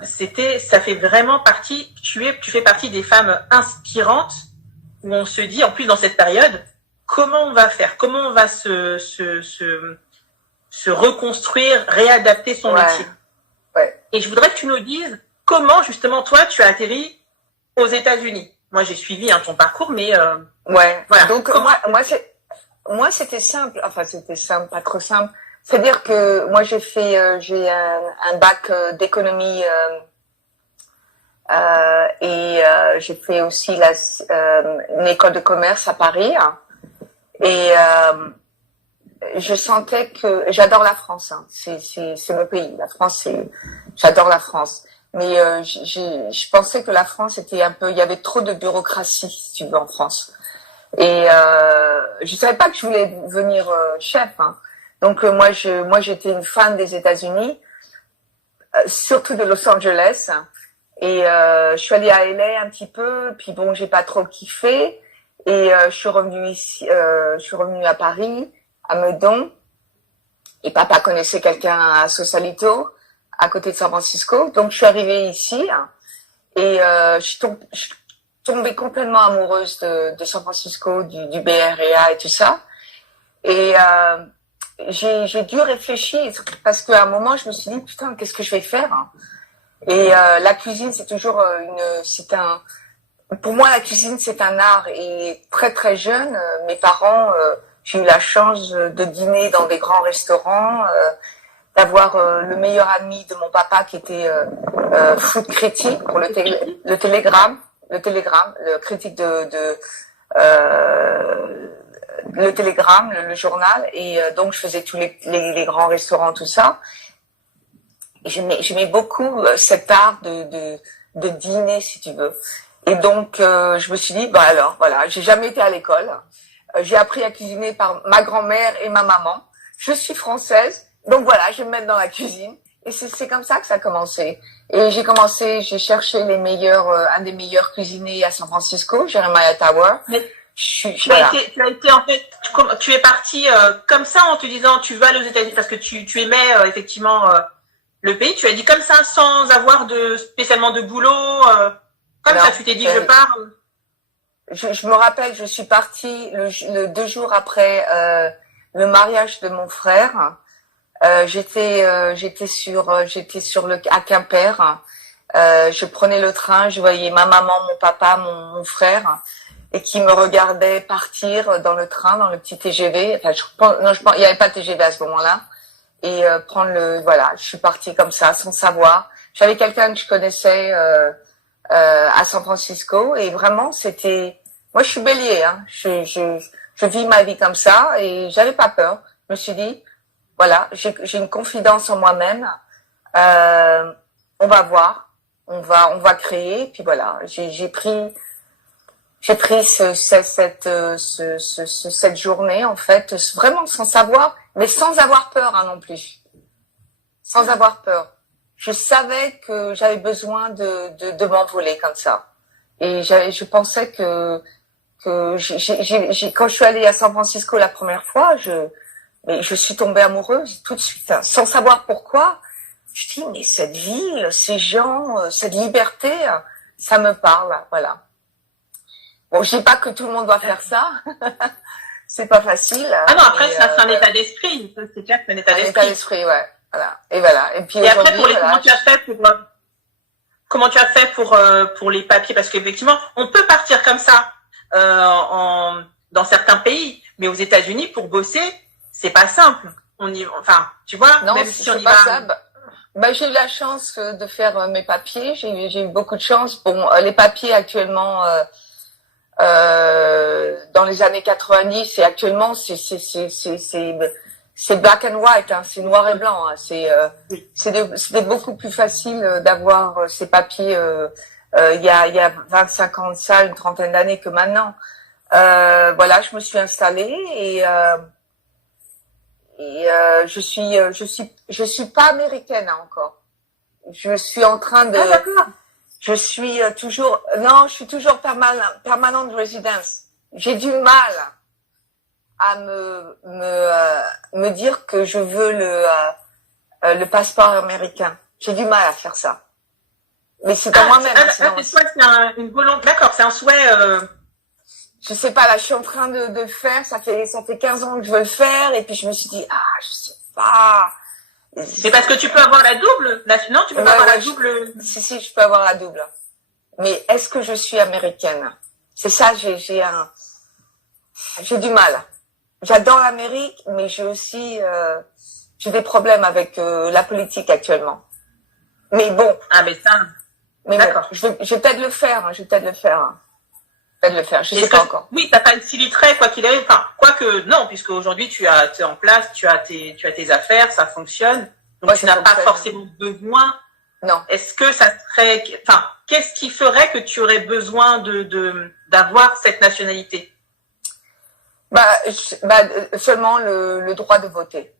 ça fait vraiment partie. Tu fais partie des femmes inspirantes où on se dit, en plus dans cette période, comment on va faire, comment on va se reconstruire, réadapter son métier. Ouais. Et je voudrais que tu nous dises comment justement toi tu as atterri aux États-Unis. Moi j'ai suivi ton parcours, mais ouais. Voilà. Donc moi c'était simple, enfin c'était simple, pas trop simple. C'est-à-dire que moi j'ai un bac d'économie et j'ai fait aussi une école de commerce à Paris et je sentais que j'adore la France, hein. C'est mon pays, la France, j'adore la France. Mais je pensais que la France était il y avait trop de bureaucratie, si tu veux, en France. Et je savais pas que je voulais devenir chef, hein. Donc moi j'étais une fan des États-Unis, surtout de Los Angeles. Et je suis allée à LA un petit peu, puis bon, j'ai pas trop kiffé. Et je suis revenue à Paris, à Meudon. Et papa connaissait quelqu'un à Sausalito, à côté de San Francisco. Donc je suis arrivée ici et je suis tombée complètement amoureuse de San Francisco, du Bay Area et tout ça. Et j'ai dû réfléchir parce qu'à un moment je me suis dit putain, qu'est-ce que je vais faire? Et la cuisine, c'est toujours pour moi la cuisine c'est un art. Et très très jeune, mes parents, j'ai eu la chance de dîner dans des grands restaurants, d'avoir le meilleur ami de mon papa qui était food critique pour le Télégramme, le critique le Télégramme, le journal. Et donc je faisais tous les grands restaurants, tout ça. Et j'aimais beaucoup cet art de dîner, si tu veux. Et donc je me suis dit bah alors voilà, j'ai jamais été à l'école. J'ai appris à cuisiner par ma grand-mère et ma maman. Je suis française, donc voilà, je vais me mettre dans la cuisine. Et c'est comme ça que ça a commencé. Et j'ai cherché un des meilleurs cuisiniers à San Francisco, Jeremiah Tower. Mais tu as été en fait, tu es partie comme ça en te disant tu vas aller aux États-Unis parce que tu aimais effectivement le pays. Tu as dit comme ça sans avoir spécialement de boulot. Comme ça, tu t'es dit je pars. Je me rappelle, je suis partie le 2 jours après le mariage de mon frère. J'étais à Quimper. Je prenais le train, je voyais ma maman, mon papa, mon frère, et qui me regardait partir dans le train, dans le petit TGV. Enfin, il n'y avait pas de TGV à ce moment-là. Et voilà, je suis partie comme ça, sans savoir. J'avais quelqu'un que je connaissais à San Francisco, et vraiment, moi, je suis bélier, hein. Je vis ma vie comme ça, et j'avais pas peur. Je me suis dit, voilà, j'ai une confidence en moi-même. On va voir, on va créer. Puis voilà, j'ai pris cette journée, en fait, vraiment sans savoir, mais sans avoir peur, hein, non plus. Sans avoir peur. Je savais que j'avais besoin de m'envoler comme ça. Et je pensais que quand je suis allée à San Francisco la première fois, je suis tombée amoureuse tout de suite, hein, sans savoir pourquoi. Je dis, mais cette ville, ces gens, cette liberté, ça me parle, voilà. Bon, je dis pas que tout le monde doit faire ça. C'est pas facile. Ah non, après, c'est un état d'esprit. C'est clair que c'est un état d'esprit. Un état d'esprit, ouais. Voilà. Et voilà. Et puis et après, comment tu as fait pour les papiers? Parce qu'effectivement, on peut partir comme ça, dans certains pays. Mais aux États-Unis, pour bosser, c'est pas simple. Enfin, tu vois, non, même si on y pas va. Ça. J'ai eu la chance de faire mes papiers. J'ai eu beaucoup de chance. Bon, les papiers actuellement, dans les années 90 et actuellement, c'est black and white, hein, c'est noir et blanc. Hein, c'était beaucoup plus facile d'avoir ces papiers il y a 25 ans de ça, une trentaine d'années que maintenant. Voilà, je me suis installée et je suis pas américaine, hein, encore. Je suis en train de. Ah, d'accord. Je suis je suis toujours permanent residence. J'ai du mal à me dire que je veux le passeport américain. J'ai du mal à faire ça. Mais c'est dans moi-même. Une volonté. D'accord, c'est un souhait. Je sais pas, là, je suis en train de le faire. Ça fait 15 ans que je veux le faire, et puis je me suis dit, je sais pas. C'est parce que tu peux avoir la double. Non, tu peux pas avoir la double. Si, je peux avoir la double. Mais est-ce que je suis américaine? C'est ça, j'ai du mal. J'adore l'Amérique, mais j'ai des problèmes avec la politique actuellement. Mais bon. Ah, mais ça. Mais d'accord. Bon, je vais peut-être le faire. Je sais pas encore. Oui, t'as pas une siliterie, quoi qu'il arrive. Enfin, quoique, non, puisque aujourd'hui tu es en place, tu as tes affaires, ça fonctionne. Donc tu n'as pas forcément besoin. Non. Est-ce que ça serait, enfin, qu'est-ce qui ferait que tu aurais besoin d'avoir cette nationalité? Seulement le droit de voter.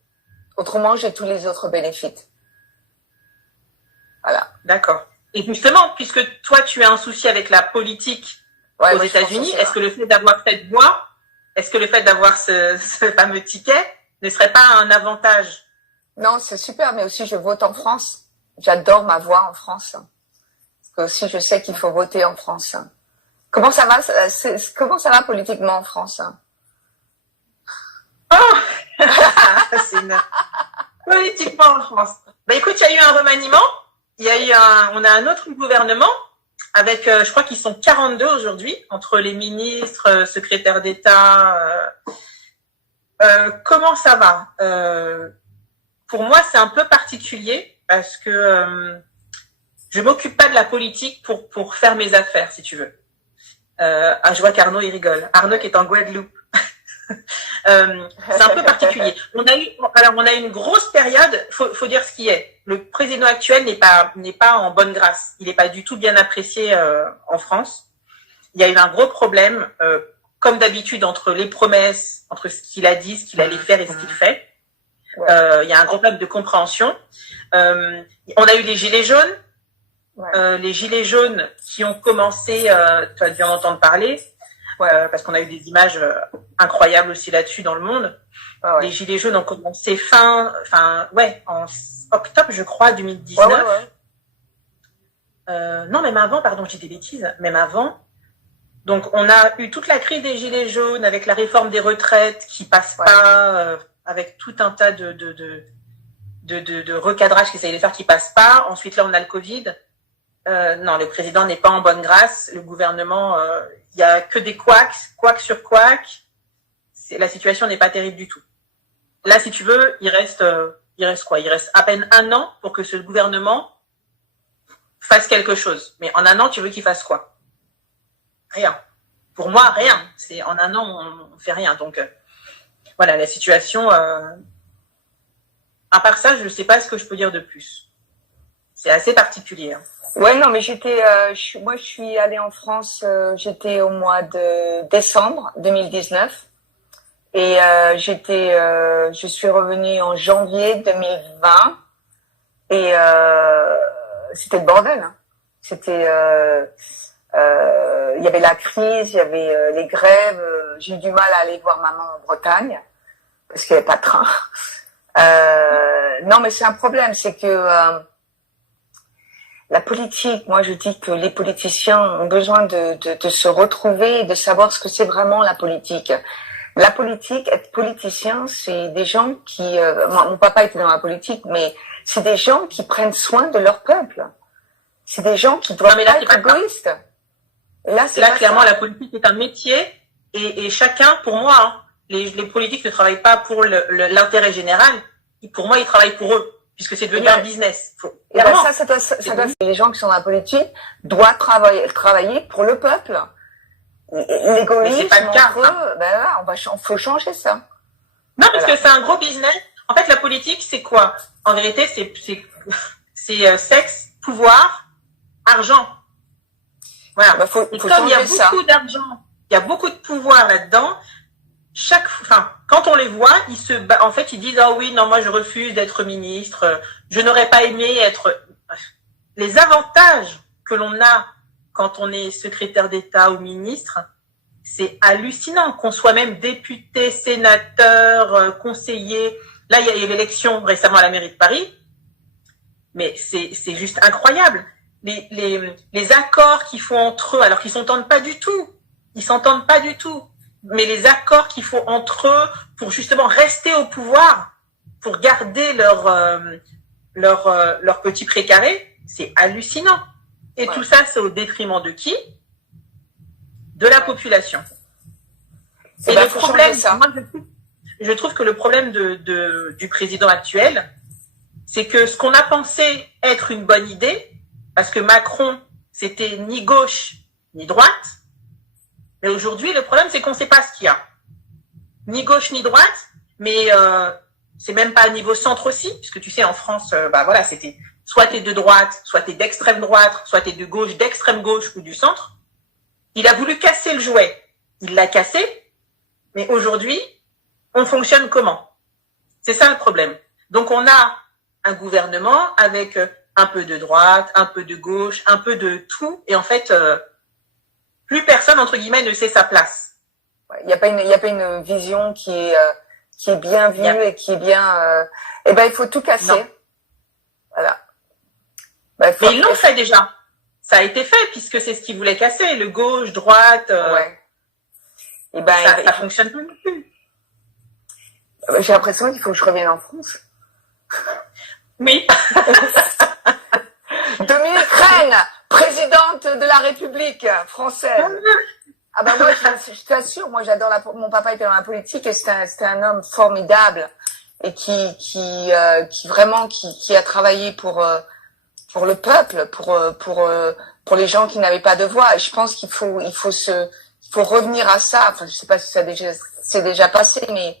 Autrement, j'ai tous les autres bénéfices. Voilà. D'accord. Et justement, puisque toi, tu as un souci avec la politique aux États-Unis, est-ce que le fait d'avoir cette voix, est-ce que le fait d'avoir ce fameux ticket ne serait pas un avantage? Non, c'est super, mais aussi je vote en France. J'adore ma voix en France. Parce que aussi, je sais qu'il faut voter en France. Comment ça va politiquement en France? Oh politiquement en France. Écoute, il y a eu un remaniement. On a un autre gouvernement avec, je crois qu'ils sont 42 aujourd'hui, entre les ministres, secrétaires d'État. Comment ça va? Pour moi, c'est un peu particulier parce que je m'occupe pas de la politique pour faire mes affaires, si tu veux. Je vois qu'Arnaud, il rigole. Arnaud qui est en Guadeloupe. C'est un peu particulier. On a eu une grosse période. Faut dire ce qui est. Le président actuel n'est pas en bonne grâce. Il n'est pas du tout bien apprécié en France. Il y a eu un gros problème, comme d'habitude, entre les promesses, entre ce qu'il a dit, ce qu'il allait faire et ce qu'il fait. Il y a un gros problème de compréhension. On a eu les gilets jaunes. Les gilets jaunes qui ont commencé, tu as dû en entendre parler. Parce qu'on a eu des images incroyables aussi là-dessus dans le monde. Les gilets jaunes ont commencé en octobre, je crois, 2019. Non, même avant, pardon, j'ai des bêtises, même avant. Donc, on a eu toute la crise des gilets jaunes avec la réforme des retraites qui passe pas, avec tout un tas de recadrage qu'ils essayaient de faire qui passe pas. Ensuite, là, on a le Covid. Non, le président n'est pas en bonne grâce. Le gouvernement, il y a que des couacs sur couacs. La situation n'est pas terrible du tout. Là, si tu veux, il reste quoi? Il reste à peine 1 an pour que ce gouvernement fasse quelque chose. Mais en 1 an, tu veux qu'il fasse quoi? Rien. Pour moi, rien. C'est en 1 an, on fait rien. Donc, voilà, la situation. À part ça, je ne sais pas ce que je peux dire de plus. C'est assez particulier. Hein. Ouais, non, mais moi, je suis allée en France. J'étais au mois de décembre 2019 et je suis revenue en janvier 2020 et c'était le bordel. Hein. C'était, il y avait la crise, il y avait les grèves. J'ai eu du mal à aller voir maman en Bretagne parce qu'il n'y avait pas de train. Non, mais c'est un problème, c'est que la politique, moi je dis que les politiciens ont besoin de se retrouver et de savoir ce que c'est vraiment la politique. La politique, être politicien, c'est des gens qui... mon papa était dans la politique, mais c'est des gens qui prennent soin de leur peuple. C'est des gens qui doivent pas être égoïstes. Et là, clairement, la politique est un métier et chacun, pour moi, hein, les politiques ne travaillent pas pour l'intérêt général. Pour moi, ils travaillent pour eux, puisque c'est devenu un business. Et ben ça doit, les gens qui sont dans la politique doivent travailler pour le peuple. L'égoïsme, c'est pas le cas, ben là, faut changer ça. Non, parce que c'est un gros business. En fait, la politique, c'est quoi? En vérité, c'est sexe, pouvoir, argent. Voilà. Ben, faut comme il y a beaucoup d'argent, il y a beaucoup de pouvoir là-dedans, quand on les voit, en fait, ils disent, ah oui, non, moi, je refuse d'être ministre, je n'aurais pas aimé être, les avantages que l'on a quand on est secrétaire d'État ou ministre, c'est hallucinant, qu'on soit même député, sénateur, conseiller. Là, il y a eu l'élection récemment à la mairie de Paris, mais c'est juste incroyable. Les accords qu'ils font entre eux, alors qu'ils s'entendent pas du tout. Mais les accords qu'ils font entre eux pour justement rester au pouvoir, pour garder leur petit précaré, c'est hallucinant. Et tout ça, c'est au détriment de qui? De la population. Et le problème, moi, je trouve que le problème du président actuel, c'est que ce qu'on a pensé être une bonne idée, parce que Macron, c'était ni gauche ni droite, mais aujourd'hui, le problème, c'est qu'on ne sait pas ce qu'il y a. Ni gauche ni droite, mais c'est même pas à niveau centre aussi, puisque tu sais, en France, voilà, c'était soit t'es de droite, soit t'es d'extrême droite, soit t'es de gauche, d'extrême gauche ou du centre. Il a voulu casser le jouet. Il l'a cassé, mais aujourd'hui, on fonctionne comment? C'est ça le problème. Donc, on a un gouvernement avec un peu de droite, un peu de gauche, un peu de tout, et en fait, plus personne, entre guillemets, ne sait sa place. Il n'y a pas une vision qui est bien vue et qui est bien... il faut tout casser. Non. Voilà. Mais ils l'ont fait déjà. Ça a été fait, puisque c'est ce qu'ils voulaient casser, le gauche, droite. Ouais. Ça fonctionne plus. J'ai l'impression qu'il faut que je revienne en France. Oui. Dominique Rennes, présidente de la République française. Ah ben moi, je t'assure, moi j'adore mon papa était dans la politique et c'était un homme formidable et qui vraiment a travaillé pour le peuple, pour les gens qui n'avaient pas de voix. Et je pense qu'il faut revenir à ça. Enfin, je sais pas si c'est déjà passé, mais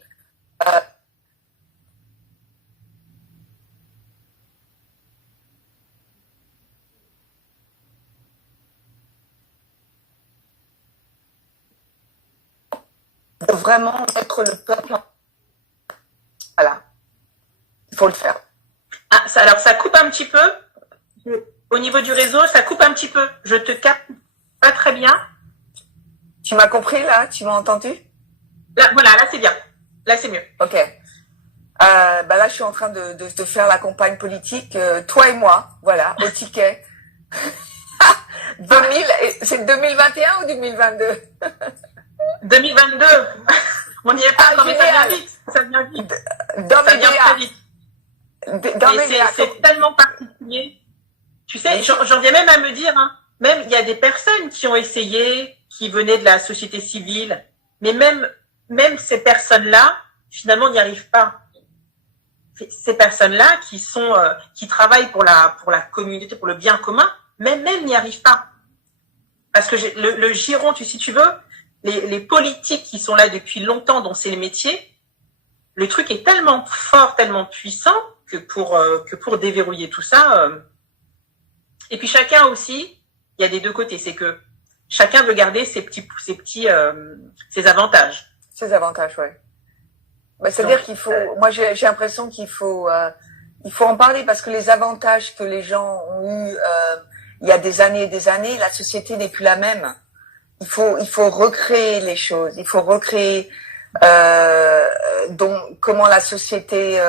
de vraiment mettre le peuple. Voilà, il faut le faire. Alors ça coupe un petit peu. Au niveau du réseau, ça coupe un petit peu. Je te capte pas très bien. Tu m'as compris là? Tu m'as entendu? Là, voilà, là c'est bien. Là c'est mieux. Ok. Là, je suis en train de faire la campagne politique, toi et moi, voilà, au ticket. 2000, c'est 2021 ou 2022? 2022. On n'y est pas, non, mais ça vient vite. Ça vient vite. Dans ça mes vient DA. très vite. C'est tellement particulier. Tu sais, j'en viens même à me dire, hein, même il y a des personnes qui ont essayé, qui venaient de la société civile, mais même ces personnes-là, finalement, n'y arrivent pas. Ces personnes-là qui travaillent pour la communauté, pour le bien commun, même n'y arrivent pas. Parce que le giron, si tu veux, les politiques qui sont là depuis longtemps, dont c'est le métier, le truc est tellement fort, tellement puissant que pour déverrouiller tout ça. Et puis chacun aussi, il y a des deux côtés, c'est que chacun veut garder ses avantages. Ses avantages, ouais. Bah, c'est-à-dire qu'il faut, moi j'ai l'impression qu'il faut en parler parce que les avantages que les gens ont eu il y a des années et des années, la société n'est plus la même. Il faut recréer les choses. Il faut recréer donc comment la société,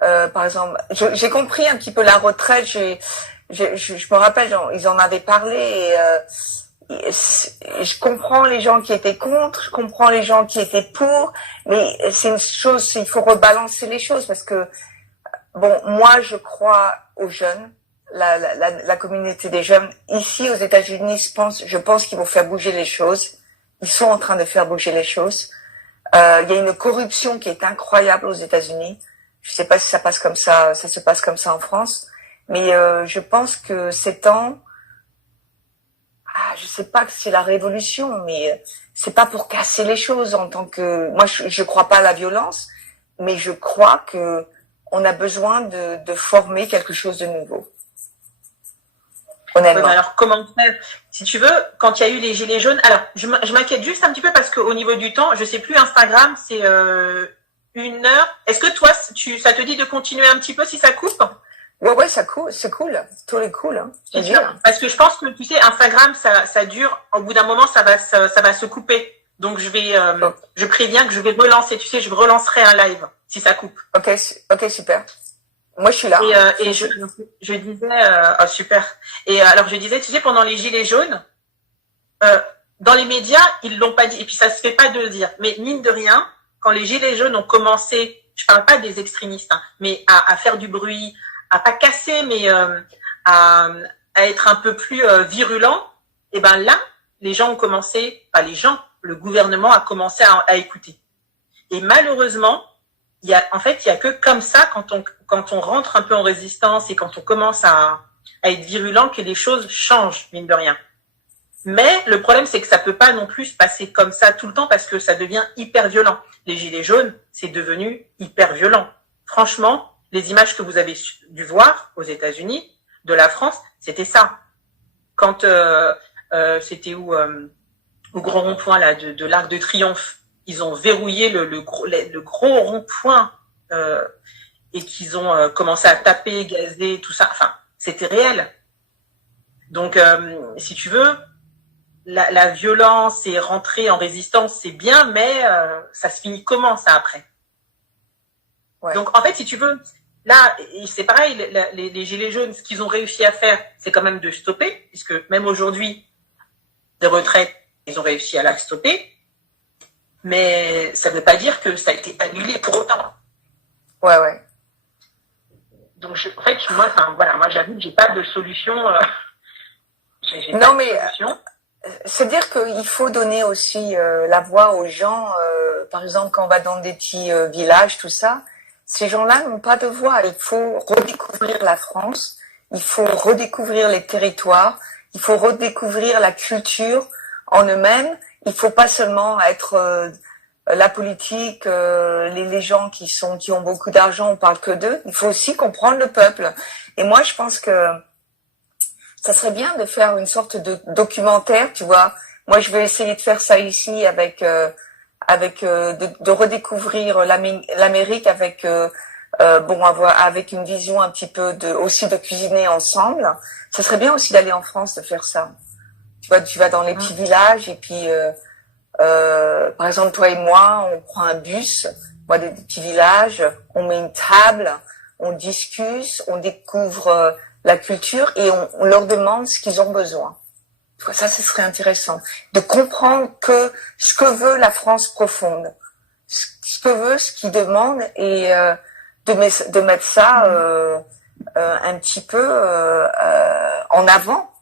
par exemple, j'ai compris un petit peu la retraite. Je me rappelle, ils en avaient parlé et je comprends les gens qui étaient contre, je comprends les gens qui étaient pour, mais c'est une chose, il faut rebalancer les choses parce que bon, moi je crois aux jeunes, la communauté des jeunes ici aux États-Unis, je pense qu'ils vont faire bouger les choses. Ils sont en train de faire bouger les choses. Il y a une corruption qui est incroyable aux États-Unis. Je sais pas si ça passe comme ça se passe comme ça en France, mais je pense que ces temps, je sais pas que c'est la révolution, mais c'est pas pour casser les choses en tant que, moi je crois pas à la violence, mais je crois que on a besoin de former quelque chose de nouveau. Honnêtement. Oui, alors comment faire? Si tu veux, quand il y a eu les gilets jaunes, alors je m'inquiète juste un petit peu parce qu'au niveau du temps, je sais plus, Instagram c'est 1 heure. Est-ce que toi, ça te dit de continuer un petit peu si ça coupe? Ouais, c'est cool. Tout est cool, hein. Parce que je pense que, tu sais, Instagram, ça dure, au bout d'un moment, ça va se couper. Donc, je préviens que je vais relancer, tu sais, je relancerai un live, si ça coupe. Ok, super. Moi, je suis là. Et je disais, oh, super. Et alors, je disais, tu sais, pendant les gilets jaunes, dans les médias, ils l'ont pas dit, et puis ça se fait pas de le dire. Mais mine de rien, quand les gilets jaunes ont commencé, je parle pas des extrémistes, hein, mais à faire du bruit, à pas casser, mais à être un peu plus virulent, et ben là, les gens ont commencé, le gouvernement a commencé à écouter. Et malheureusement, il y a que comme ça, quand on rentre un peu en résistance et quand on commence à être virulent, que les choses changent, mine de rien. Mais le problème, c'est que ça peut pas non plus se passer comme ça tout le temps parce que ça devient hyper violent. Les gilets jaunes, c'est devenu hyper violent. Franchement, les images que vous avez dû voir aux États-Unis, de la France, c'était ça. Quand c'était au grand rond-point là de l'Arc de Triomphe, ils ont verrouillé le gros rond-point et qu'ils ont commencé à taper, gazer, tout ça. Enfin, c'était réel. Donc, si tu veux, la violence et rentrer en résistance, c'est bien, mais ça se finit comment ça après? Ouais. Donc, en fait, si tu veux, là, c'est pareil, les gilets jaunes, ce qu'ils ont réussi à faire, c'est quand même de stopper, puisque même aujourd'hui, des retraites, ils ont réussi à la stopper, mais ça ne veut pas dire que ça a été annulé pour autant. Ouais. Donc, en fait, moi, j'avoue que j'ai pas de solution. Non, mais c'est dire qu'il faut donner aussi la voix aux gens. Par exemple, quand on va dans des petits villages, tout ça, ces gens-là n'ont pas de voix. Il faut redécouvrir la France, il faut redécouvrir les territoires, il faut redécouvrir la culture en eux-mêmes. Il faut pas seulement être la politique, les gens qui ont beaucoup d'argent, on parle que d'eux. Il faut aussi comprendre le peuple. Et moi, je pense que ça serait bien de faire une sorte de documentaire, tu vois. Moi, je vais essayer de faire ça ici avec de redécouvrir l'Amérique avec avec une vision un petit peu aussi de cuisiner ensemble. Ça serait bien aussi d'aller en France de faire ça. Tu vas dans les petits villages et puis par exemple toi et moi, on prend un bus, on va dans des petits villages, on met une table, on discute, on découvre la culture et on leur demande ce qu'ils ont besoin. Ça, ce serait intéressant de comprendre que ce que veut la France profonde, ce qu'ils demandent et de mettre ça un petit peu en avant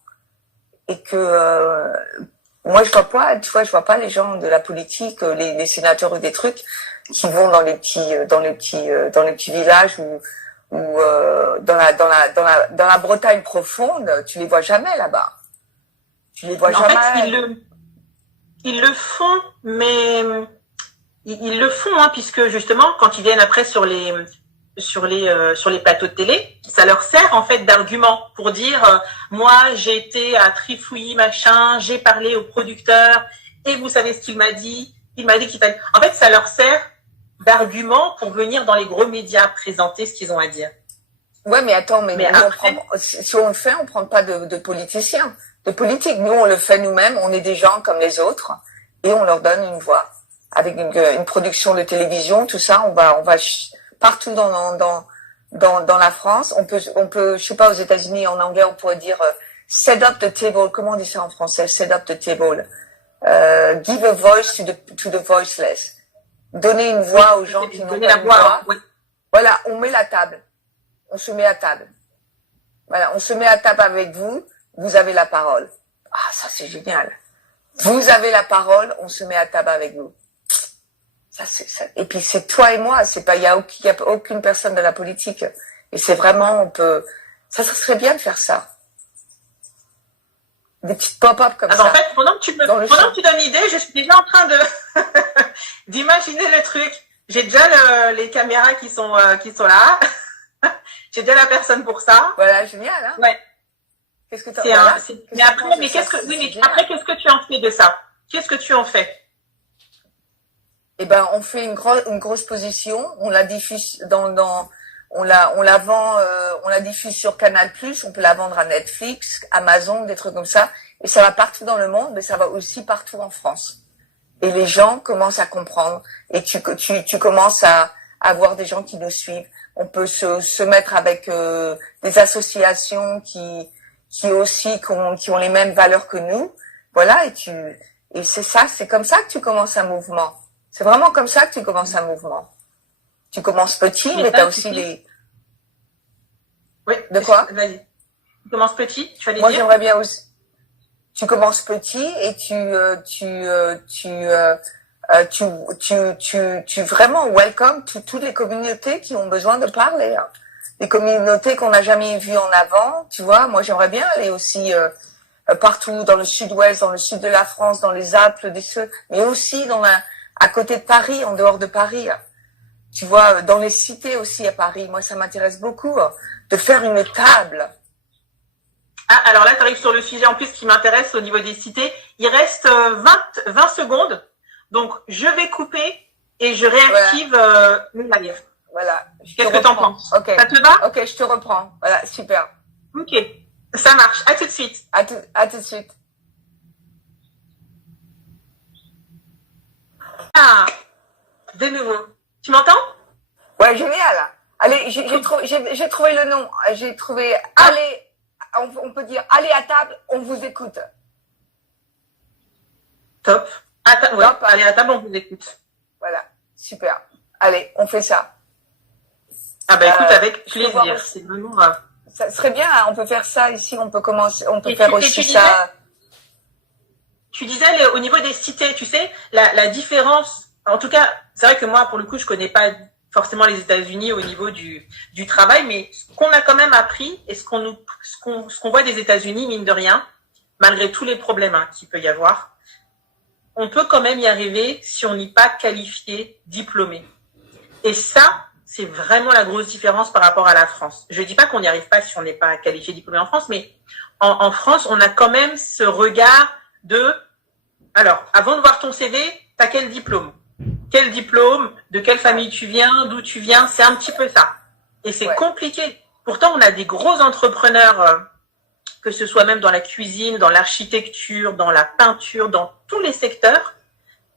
et que moi je vois pas, tu vois, je vois pas les gens de la politique, les sénateurs ou des trucs qui vont dans les petits villages ou dans la Bretagne profonde, tu les vois jamais là-bas. Tu les vois En jamais. fait, ils le font, mais ils le font, hein, puisque justement, quand ils viennent après sur les plateaux de télé, ça leur sert en fait d'argument pour dire moi j'ai été à Trifouillis machin, j'ai parlé au producteur et vous savez ce qu'il m'a dit qu'il fallait. En fait, ça leur sert d'argument pour venir dans les gros médias présenter ce qu'ils ont à dire. Ouais, mais attends, mais nous, après, si on le fait, on prend pas de politiciens, de politiques. Nous, on le fait nous-mêmes. On est des gens comme les autres et on leur donne une voix avec une production de télévision, tout ça. On va partout dans la France. On peut, je sais pas, aux États-Unis, en anglais, on pourrait dire set up the table. Comment on dit ça en français? Set up the table. Give a voice to the voiceless. Donner une voix aux gens qui n'ont pas une voix. Oui. Voilà, on met la table. On se met à table. Voilà, on se met à table avec vous. Vous avez la parole. Ah, ça c'est génial. Vous avez la parole, on se met à table avec vous. Ça. Et puis c'est toi et moi. C'est pas, il y a aucune personne de la politique. Et c'est vraiment, ça serait bien de faire ça. Des petites pop-up comme ça. En fait, pendant que tu donnes l'idée, je suis déjà en train de d'imaginer le truc. J'ai déjà les caméras qui sont là. J'ai déjà la personne pour ça. Voilà, génial, hein? Ouais. Qu'est-ce que tu mais après, qu'est-ce que tu en fais de ça? Qu'est-ce que tu en fais? Eh ben, on fait une grosse position, on la diffuse on la vend, on la diffuse sur Canal+, on peut la vendre à Netflix, Amazon, des trucs comme ça, et ça va partout dans le monde, mais ça va aussi partout en France. Et les gens commencent à comprendre, et tu commences à avoir des gens qui nous suivent. On peut se mettre avec des associations qui ont les mêmes valeurs que nous. Voilà, et c'est comme ça que tu commences un mouvement. C'est vraiment comme ça que tu commences un mouvement. Tu commences petit, mais t'as aussi les... Oui. De quoi? Vas-y. Tu commences petit, tu vas les Moi, dire. j'aimerais bien aussi. Tu commences petit et tu vraiment welcome toutes les communautés qui ont besoin de parler. Hein. Les communautés qu'on n'a jamais vues en avant, tu vois. Moi, j'aimerais bien aller aussi partout dans le sud-ouest, dans le sud de la France, dans les Alpes, mais aussi à côté de Paris, en dehors de Paris. Tu vois, dans les cités aussi à Paris. Moi, ça m'intéresse beaucoup de faire une table. Ah, alors là, tu arrives sur le sujet en plus qui m'intéresse au niveau des cités. Il reste 20 secondes. Donc, je vais couper et je réactive le live. Voilà. Qu'est-ce que tu en penses? Okay. Ça te va? Ok, je te reprends. Voilà, super. Ok, ça marche. À tout de suite. À tout de suite. Ah, de nouveau. Tu m'entends? Ouais, génial. Allez, j'ai trouvé le nom. J'ai trouvé. Allez, on peut dire allez à table, on vous écoute. Top. Allez à table, on vous écoute. Voilà, super. Allez, on fait ça. Ah bah écoute, avec plaisir. C'est vraiment. Ça serait bien. Hein, on peut faire ça ici. On peut commencer. On peut faire aussi ça. Tu disais au niveau des cités, tu sais, la différence. En tout cas, c'est vrai que moi, pour le coup, je connais pas forcément les États-Unis au niveau du travail, mais ce qu'on a quand même appris et ce qu'on voit des États-Unis, mine de rien, malgré tous les problèmes qu'il peut y avoir, on peut quand même y arriver si on n'est pas qualifié, diplômé. Et ça, c'est vraiment la grosse différence par rapport à la France. Je dis pas qu'on n'y arrive pas si on n'est pas qualifié, diplômé en France, mais en France, on a quand même ce regard de, alors, avant de voir ton CV, t'as quel diplôme? Quel diplôme? De quelle famille tu viens? D'où tu viens? C'est un petit peu ça. Et c'est compliqué. Pourtant, on a des gros entrepreneurs, que ce soit même dans la cuisine, dans l'architecture, dans la peinture, dans tous les secteurs,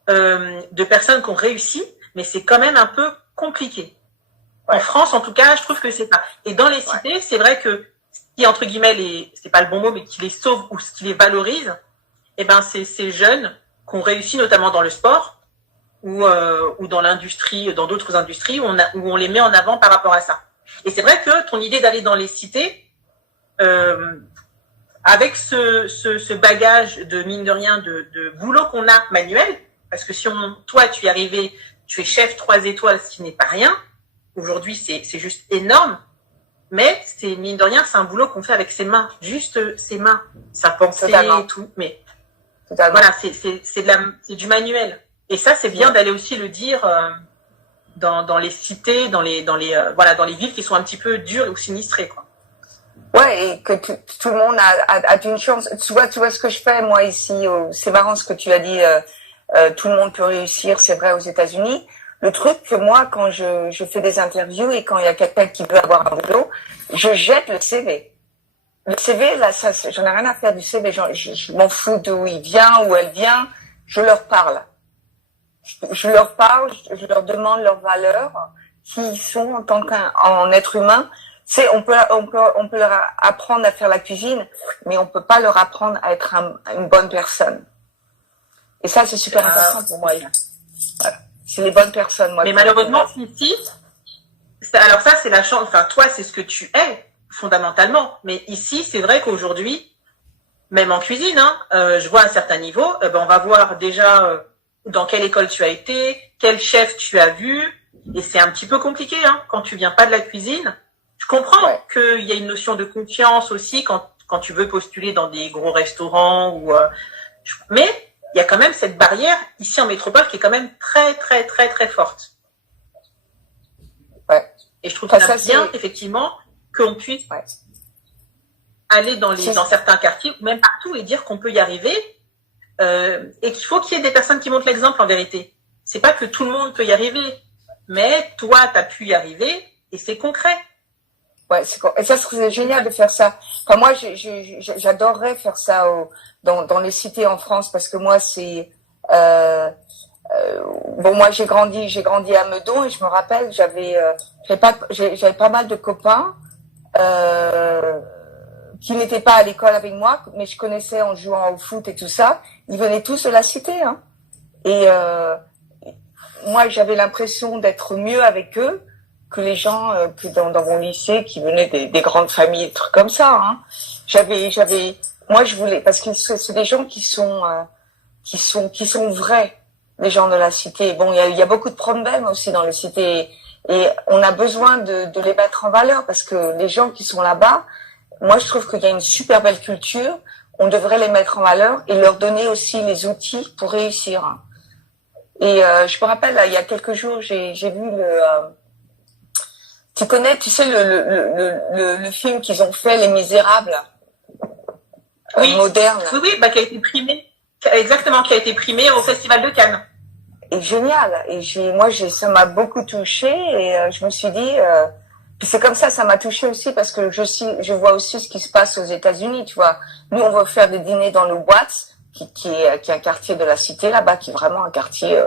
de personnes qui ont réussi, mais c'est quand même un peu compliqué. En France, en tout cas, je trouve que c'est pas. Et dans les cités, c'est vrai que ce qui, entre guillemets, c'est pas le bon mot, mais qui les sauve ou ce qui les valorise, eh ben, c'est ces jeunes qui ont réussi, notamment dans le sport, ou dans l'industrie, dans d'autres industries, où on les met en avant par rapport à ça. Et c'est vrai que ton idée d'aller dans les cités, avec ce bagage de mine de rien de boulot qu'on a manuel, parce que si toi tu es arrivé, tu es chef 3 étoiles, ce qui n'est pas rien. Aujourd'hui, c'est juste énorme. Mais c'est mine de rien, c'est un boulot qu'on fait avec ses mains, juste ses mains, sa pensée et tout. Mais voilà, c'est du manuel. Et ça, c'est bien d'aller aussi le dire dans les cités, dans les villes qui sont un petit peu dures ou sinistrées, quoi. Ouais, et que tout le monde a une chance. Tu vois ce que je fais moi ici. C'est marrant ce que tu as dit. Tout le monde peut réussir, c'est vrai aux États-Unis. Le truc que moi, quand je fais des interviews et quand il y a quelqu'un qui veut avoir un boulot, je jette le CV. Le CV, là, ça, j'en ai rien à faire du CV. Je m'en fous d'où il vient, où elle vient. Je leur parle. Je leur parle, je leur demande leurs valeurs, qui ils sont en tant qu'en être humain. On peut leur apprendre à faire la cuisine, mais on peut pas leur apprendre à être une bonne personne. Et ça, c'est super important pour moi. Voilà. C'est les bonnes personnes, moi. Mais malheureusement, ici, alors ça, c'est la chance. Enfin, toi, c'est ce que tu es fondamentalement. Mais ici, c'est vrai qu'aujourd'hui, même en cuisine, je vois à un certain niveau, on va voir déjà dans quelle école tu as été, quel chef tu as vu, et c'est un petit peu compliqué quand tu viens pas de la cuisine. Je comprends qu'il y a une notion de confiance aussi quand tu veux postuler dans des gros restaurants mais il y a quand même cette barrière ici en métropole qui est quand même très très très très forte. Ouais. Et je trouve ça bien effectivement qu'on puisse aller dans certains quartiers ou même partout et dire qu'on peut y arriver et qu'il faut qu'il y ait des personnes qui montrent l'exemple en vérité. C'est pas que tout le monde peut y arriver, mais toi tu as pu y arriver et c'est concret. Ouais, et ça serait génial de faire ça. Enfin, moi, j'adorerais faire ça dans les cités en France parce que moi, moi, j'ai grandi à Meudon et je me rappelle, j'avais pas mal de copains qui n'étaient pas à l'école avec moi, mais je connaissais en jouant au foot et tout ça. Ils venaient tous de la cité, Et moi, j'avais l'impression d'être mieux avec eux que les gens que dans mon lycée qui venaient des grandes familles, des trucs comme ça. Moi je voulais, parce que c'est des gens qui sont vrais, les gens de la cité. Bon, il y a beaucoup de problèmes aussi dans les cités et on a besoin de les mettre en valeur parce que les gens qui sont là-bas, moi je trouve qu'il y a une super belle culture. On devrait les mettre en valeur et leur donner aussi les outils pour réussir. Et je me rappelle, là, il y a quelques jours, j'ai vu tu sais le film qu'ils ont fait, Les Misérables, moderne. Oui, qui a été primé, qui a été primé au Festival de Cannes. Et génial. Et ça m'a beaucoup touchée et je me suis dit, puis c'est comme ça m'a touchée aussi parce que je vois aussi ce qui se passe aux États-Unis, tu vois. Nous, on veut faire des dîners dans le Watts, qui est un quartier de la cité là-bas, qui est vraiment un quartier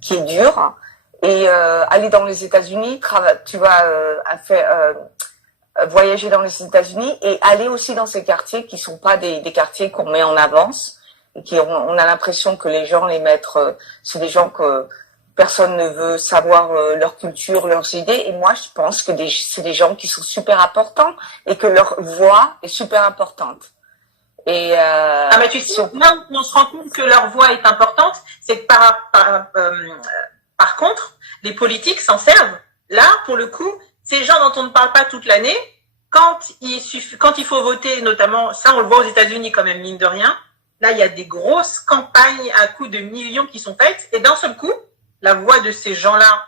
qui est dur. Et aller dans les États-Unis, voyager dans les États-Unis et aller aussi dans ces quartiers qui sont pas des quartiers qu'on met en avance et on a l'impression que les gens c'est des gens que personne ne veut savoir leur culture, leurs idées. Et moi, je pense que c'est des gens qui sont super importants et que leur voix est super importante. Et mais tu sais, là où on se rend compte que leur voix est importante, c'est que par contre, les politiques s'en servent. Là, pour le coup, ces gens dont on ne parle pas toute l'année, quand il faut voter, notamment, ça on le voit aux États-Unis quand même, mine de rien, là il y a des grosses campagnes à coups de millions qui sont faites, et d'un seul coup, la voix de ces gens-là,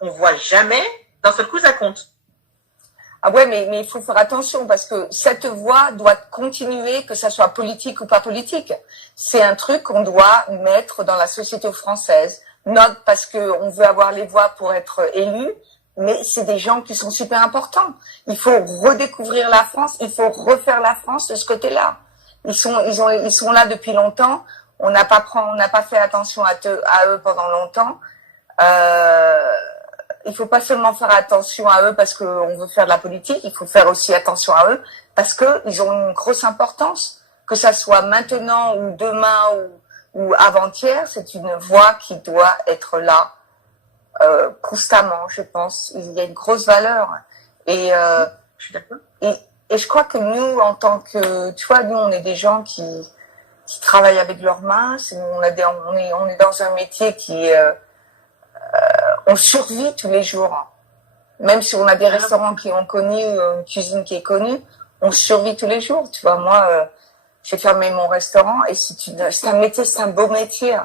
qu'on voit jamais, d'un seul coup ça compte. Ah ouais, mais il faut faire attention parce que cette voix doit continuer, que ça soit politique ou pas politique. C'est un truc qu'on doit mettre dans la société française. Not parce que on veut avoir les voix pour être élu, mais c'est des gens qui sont super importants. Il faut redécouvrir la France, il faut refaire la France de ce côté-là. Ils sont là depuis longtemps. On n'a pas fait attention à eux pendant longtemps. Il faut pas seulement faire attention à eux parce qu'on veut faire de la politique, il faut faire aussi attention à eux parce que ils ont une grosse importance. Que ça soit maintenant ou demain ou avant-hier, c'est une voix qui doit être là constamment, je pense. Il y a une grosse valeur. Et je suis d'accord. et je crois que nous, en tant que, tu vois, nous, on est des gens qui travaillent avec leurs mains. On est dans un métier on survit tous les jours. Même si on a des restaurants qui ont connu, une cuisine qui est connue, on survit tous les jours. Tu vois, moi, j'ai fermé mon restaurant et c'est un métier, c'est un beau métier.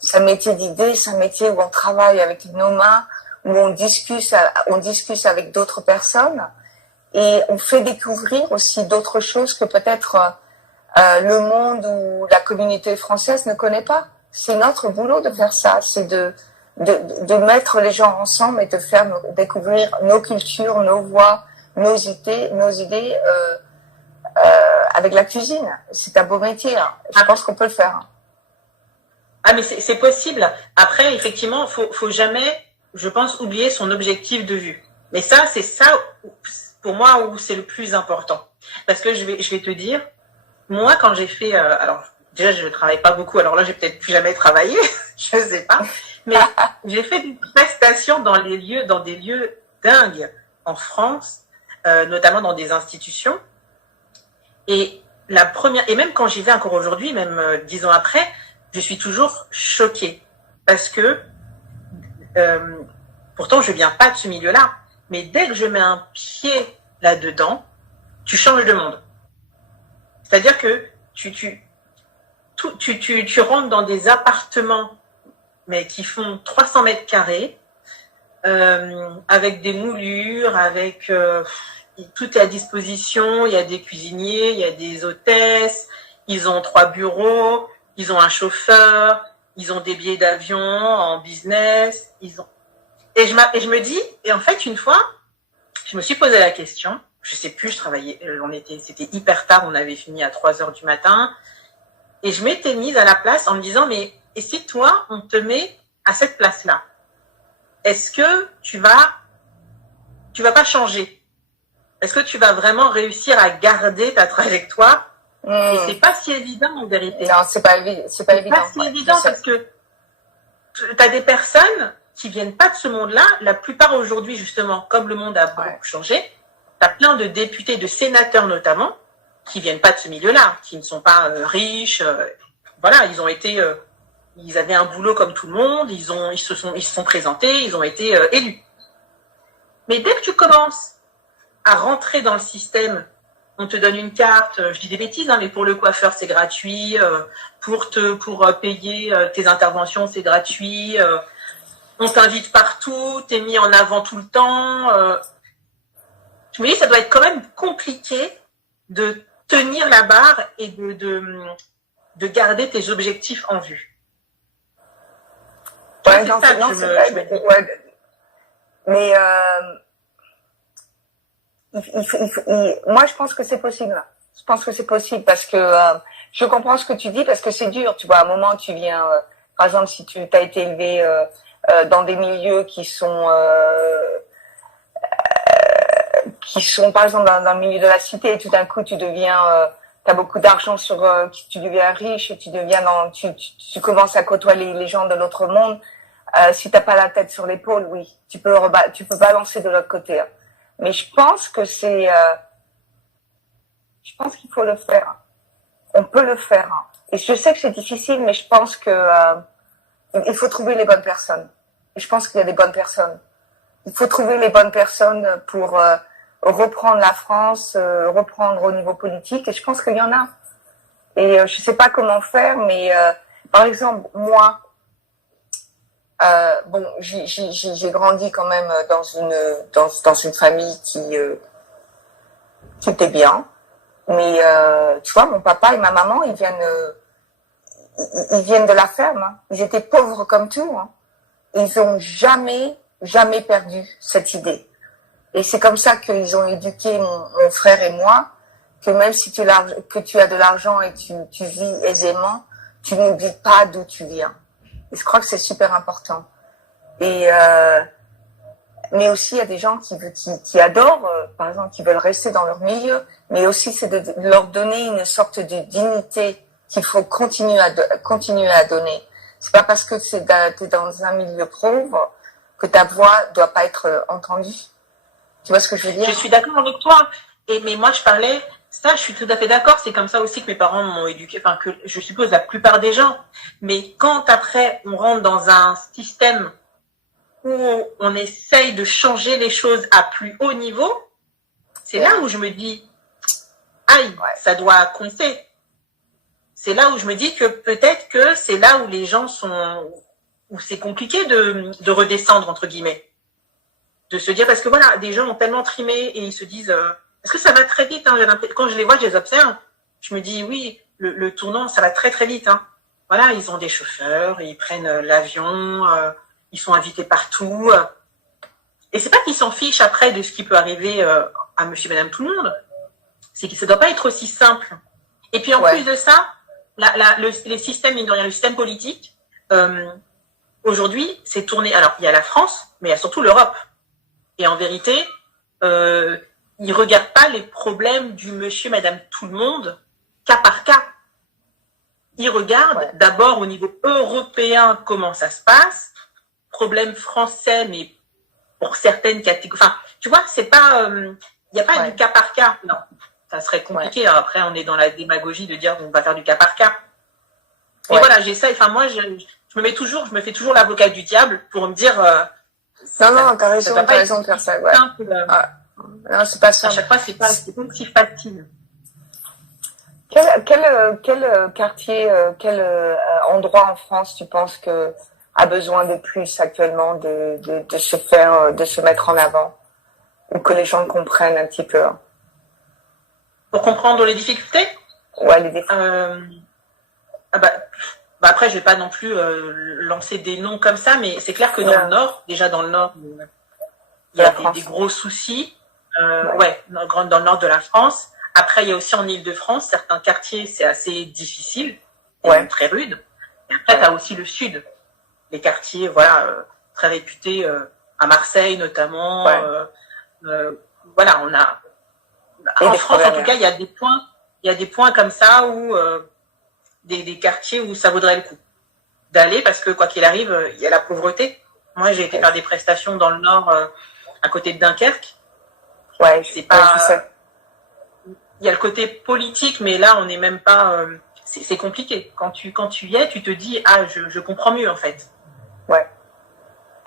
C'est un métier d'idées, c'est un métier où on travaille avec nos mains, où on discute avec d'autres personnes et on fait découvrir aussi d'autres choses que peut-être le monde ou la communauté française ne connaît pas. C'est notre boulot de faire ça, c'est de mettre les gens ensemble et de faire découvrir nos cultures, nos voix, nos idées avec la cuisine. C'est un beau métier. Je pense qu'on peut le faire. Ah, mais c'est possible. Après, effectivement, faut jamais, je pense, oublier son objectif de vue. Mais ça, c'est ça, pour moi, où c'est le plus important. Parce que je vais te dire, moi, quand j'ai fait, alors, déjà, je ne travaille pas beaucoup, alors là, j'ai peut-être plus jamais travaillé, je sais pas. Mais j'ai fait des prestations dans des lieux dingues en France, notamment dans des institutions. Et la première, et même quand j'y vais encore aujourd'hui, même 10 ans après, je suis toujours choquée parce que pourtant je viens pas de ce milieu-là, mais dès que je mets un pied là-dedans, tu changes de monde. C'est-à-dire que tu rentres dans des appartements mais qui font 300 mètres carrés avec des moulures, avec tout est à disposition. Il y a des cuisiniers, il y a des hôtesses, ils ont 3 bureaux. Ils ont un chauffeur, ils ont des billets d'avion en business, et je me dis, et en fait, une fois, je me suis posé la question, je sais plus, je travaillais, c'était hyper tard, on avait fini à 3h du matin, et je m'étais mise à la place en me disant, mais, et si toi, on te met à cette place-là, est-ce que tu vas pas changer? Est-ce que tu vas vraiment réussir à garder ta trajectoire? Et c'est pas si évident en vérité. Non, c'est pas évident. C'est pas si évident parce que tu as des personnes qui viennent pas de ce monde-là. La plupart aujourd'hui, justement, comme le monde a beaucoup changé, tu as plein de députés, de sénateurs notamment, qui viennent pas de ce milieu-là, qui ne sont pas riches. Voilà, ils avaient un boulot comme tout le monde. Ils se sont présentés, ils ont été élus. Mais dès que tu commences à rentrer dans le système, on te donne une carte, je dis des bêtises, hein, mais pour le coiffeur, c'est gratuit, pour payer tes interventions, c'est gratuit, on t'invite partout, t'es mis en avant tout le temps. Je me dis, ça doit être quand même compliqué de tenir la barre et de garder tes objectifs en vue. Ouais, mais moi, je pense que c'est possible. Je pense que c'est possible parce que je comprends ce que tu dis parce que c'est dur. Tu vois, à un moment, tu viens, par exemple, si tu as été élevé dans des milieux qui sont, par exemple, dans le milieu de la cité, et tout d'un coup, tu deviens, t'as beaucoup d'argent tu deviens riche, et tu commences à côtoyer les gens de l'autre monde. Si t'as pas la tête sur l'épaule, oui, tu peux balancer de l'autre côté. Hein. Mais je pense que je pense qu'il faut le faire. On peut le faire. Et je sais que c'est difficile, mais je pense que il faut trouver les bonnes personnes. Et je pense qu'il y a des bonnes personnes. Il faut trouver les bonnes personnes pour reprendre la France, reprendre au niveau politique. Et je pense qu'il y en a. Et je sais pas comment faire, mais par exemple, moi, bon, j'ai grandi quand même dans une famille qui était bien, mais tu vois, mon papa et ma maman, ils viennent de la ferme. Hein. Ils étaient pauvres comme tout. Hein. Ils ont jamais perdu cette idée. Et c'est comme ça qu'ils ont éduqué mon frère et moi, que même si tu as de l'argent et tu vis aisément, tu n'oublies pas d'où tu viens. Et je crois que c'est super important. Et mais aussi il y a des gens qui adorent, par exemple, qui veulent rester dans leur milieu, mais aussi c'est de leur donner une sorte de dignité qu'il faut continuer à donner. C'est pas parce que t'es dans un milieu pauvre que ta voix doit pas être entendue. Tu vois ce que je veux dire? Je suis d'accord avec toi. mais moi, ça, je suis tout à fait d'accord. C'est comme ça aussi que mes parents m'ont éduqué. Enfin, que je suppose la plupart des gens. Mais quand après, on rentre dans un système où on essaye de changer les choses à plus haut niveau, c'est là où je me dis, aïe, ça doit compter. C'est là où je me dis que peut-être que c'est là où les gens où c'est compliqué de redescendre, entre guillemets. De se dire, parce que voilà, des gens ont tellement trimé et ils se disent, parce que ça va très vite, hein, quand je les vois, je les observe, je me dis, oui, le tournant, ça va très très vite. Hein. Voilà, ils ont des chauffeurs, ils prennent l'avion, ils sont invités partout. Et c'est pas qu'ils s'en fichent après de ce qui peut arriver à monsieur et madame tout le monde. C'est que ça doit pas être aussi simple. Et puis en plus de ça, les systèmes, mine de rien, le système politique, aujourd'hui, c'est tourné. Alors, il y a la France, mais il y a surtout l'Europe. Et en vérité, ils regardent pas les problèmes du monsieur, madame, tout le monde, cas par cas. Ils regardent d'abord au niveau européen comment ça se passe, problème français, mais pour certaines catégories. Enfin, tu vois, c'est pas, il n'y a pas du cas par cas. Non, ça serait compliqué. Après, on est dans la démagogie de dire on va faire du cas par cas. Et voilà, j'essaie. Enfin, moi, je me fais toujours l'avocat du diable pour me dire. Non, t'as raison de faire ça. Ouais. Non, c'est pas simple. À chaque fois, c'est pas si facile. Quel quartier, quel endroit en France tu penses que a besoin de plus actuellement de se mettre en avant, ou que les gens comprennent un petit peu? Pour comprendre les difficultés? Ouais, les difficultés. Après, je vais pas non plus lancer des noms comme ça, mais c'est clair que dans le Nord, déjà dans le Nord, il y a des gros soucis. Dans le Nord de la France. Après, il y a aussi en Île-de-France, certains quartiers, c'est assez difficile, très rude. Et après, tu as aussi le Sud, les quartiers, très réputés, à Marseille notamment. Voilà, on a. En France, en tout cas, il y a des points comme ça où des quartiers où ça vaudrait le coup d'aller, parce que quoi qu'il arrive, il y a la pauvreté. Moi, j'ai été faire des prestations dans le Nord, à côté de Dunkerque. C'est pas. Il y a le côté politique, mais là, on n'est même pas. C'est compliqué. Quand tu y es, tu te dis, je comprends mieux en fait. Ouais.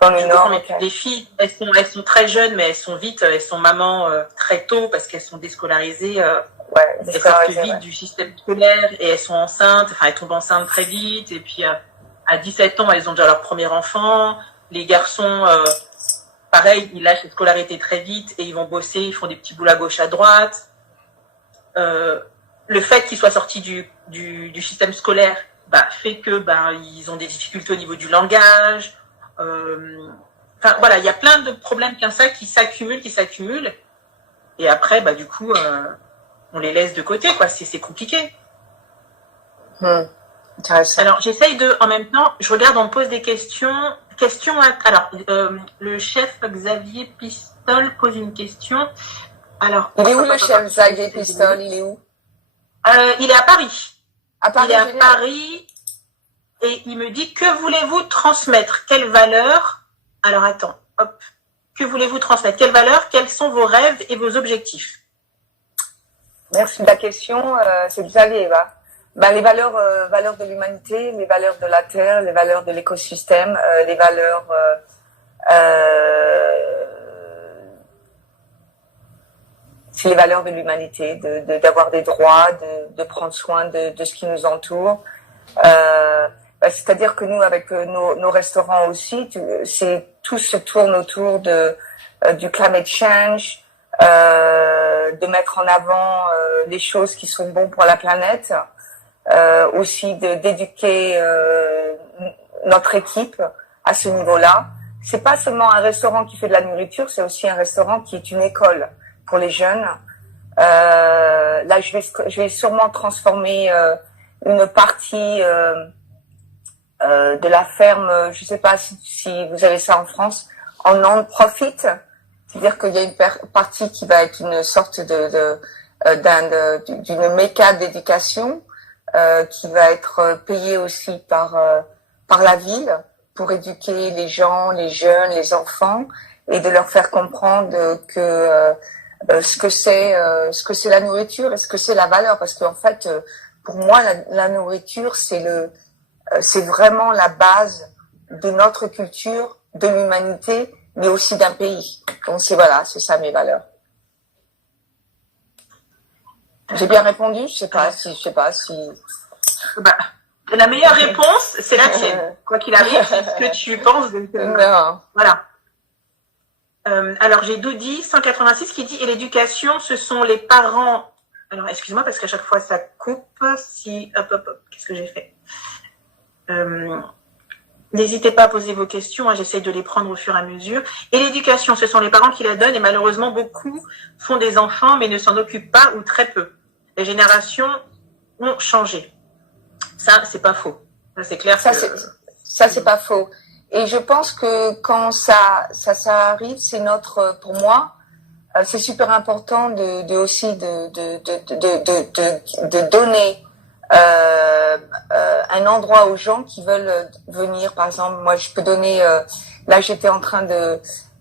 Dans le Nord. Les filles, elles sont très jeunes, mais elles sont mamans très tôt parce qu'elles sont déscolarisées. Elles sortent vite du système scolaire et elles sont enceintes. Enfin, elles tombent enceintes très vite. Et puis à 17 ans, elles ont déjà leur premier enfant. Les garçons, pareil, ils lâchent la scolarité très vite et ils vont bosser. Ils font des petits boulots à gauche, à droite. Le fait qu'ils soient sortis du système scolaire fait que ils ont des difficultés au niveau du langage. Il y a plein de problèmes comme ça qui s'accumulent. Et après, du coup, on les laisse de côté, quoi. C'est compliqué. Alors, j'essaye en même temps, je regarde, on me pose des questions. Alors, le chef Xavier Pistole pose une question. Alors, il est où le chef Xavier Pistole? Il est où? Il est à Paris. Il est à Paris et il me dit, que voulez-vous transmettre? Quelle valeur? Alors attends, hop. Que voulez-vous transmettre? Quelle valeur? Quels sont vos rêves et vos objectifs? Merci de la question. C'est Xavier, les valeurs de l'humanité, les valeurs de la terre, les valeurs de l'écosystème, les valeurs c'est les valeurs de l'humanité, d'avoir des droits, de prendre soin de ce qui nous entoure. C'est-à-dire que nous, avec nos restaurants aussi, tout se tourne autour du climate change, de mettre en avant les choses qui sont bonnes pour la planète, aussi d'éduquer notre équipe à ce niveau-là. C'est pas seulement un restaurant qui fait de la nourriture, c'est aussi un restaurant qui est une école pour les jeunes. Là, je vais sûrement transformer une partie de la ferme, je sais pas si vous avez ça en France, en non-profit. C'est-à-dire qu'il y a une partie qui va être une sorte d'une méca d'éducation qui va être payée aussi par la ville pour éduquer les gens, les jeunes, les enfants, et de leur faire comprendre que ce que c'est la nourriture et ce que c'est la valeur, parce qu'en fait, pour moi, la nourriture, c'est vraiment la base de notre culture, de l'humanité, mais aussi d'un pays. Donc c'est ça mes valeurs. J'ai bien répondu, je sais pas si. Bah, la meilleure réponse, c'est la tienne. Quoi qu'il arrive, c'est ce que tu penses. Donc, voilà. Alors, j'ai Doudi 186 qui dit, et l'éducation, ce sont les parents. Alors, excuse-moi, parce qu'à chaque fois, ça coupe. Hop, qu'est-ce que j'ai fait? N'hésitez pas à poser vos questions, hein, j'essaye de les prendre au fur et à mesure. Et l'éducation, ce sont les parents qui la donnent, et malheureusement, beaucoup font des enfants, mais ne s'en occupent pas ou très peu. Les générations ont changé. Ça, c'est pas faux. C'est clair. Ça, c'est pas faux. Et je pense que quand ça arrive, c'est pour moi, c'est super important de donner un endroit aux gens qui veulent venir. Par exemple, moi, je peux donner. Là, j'étais en train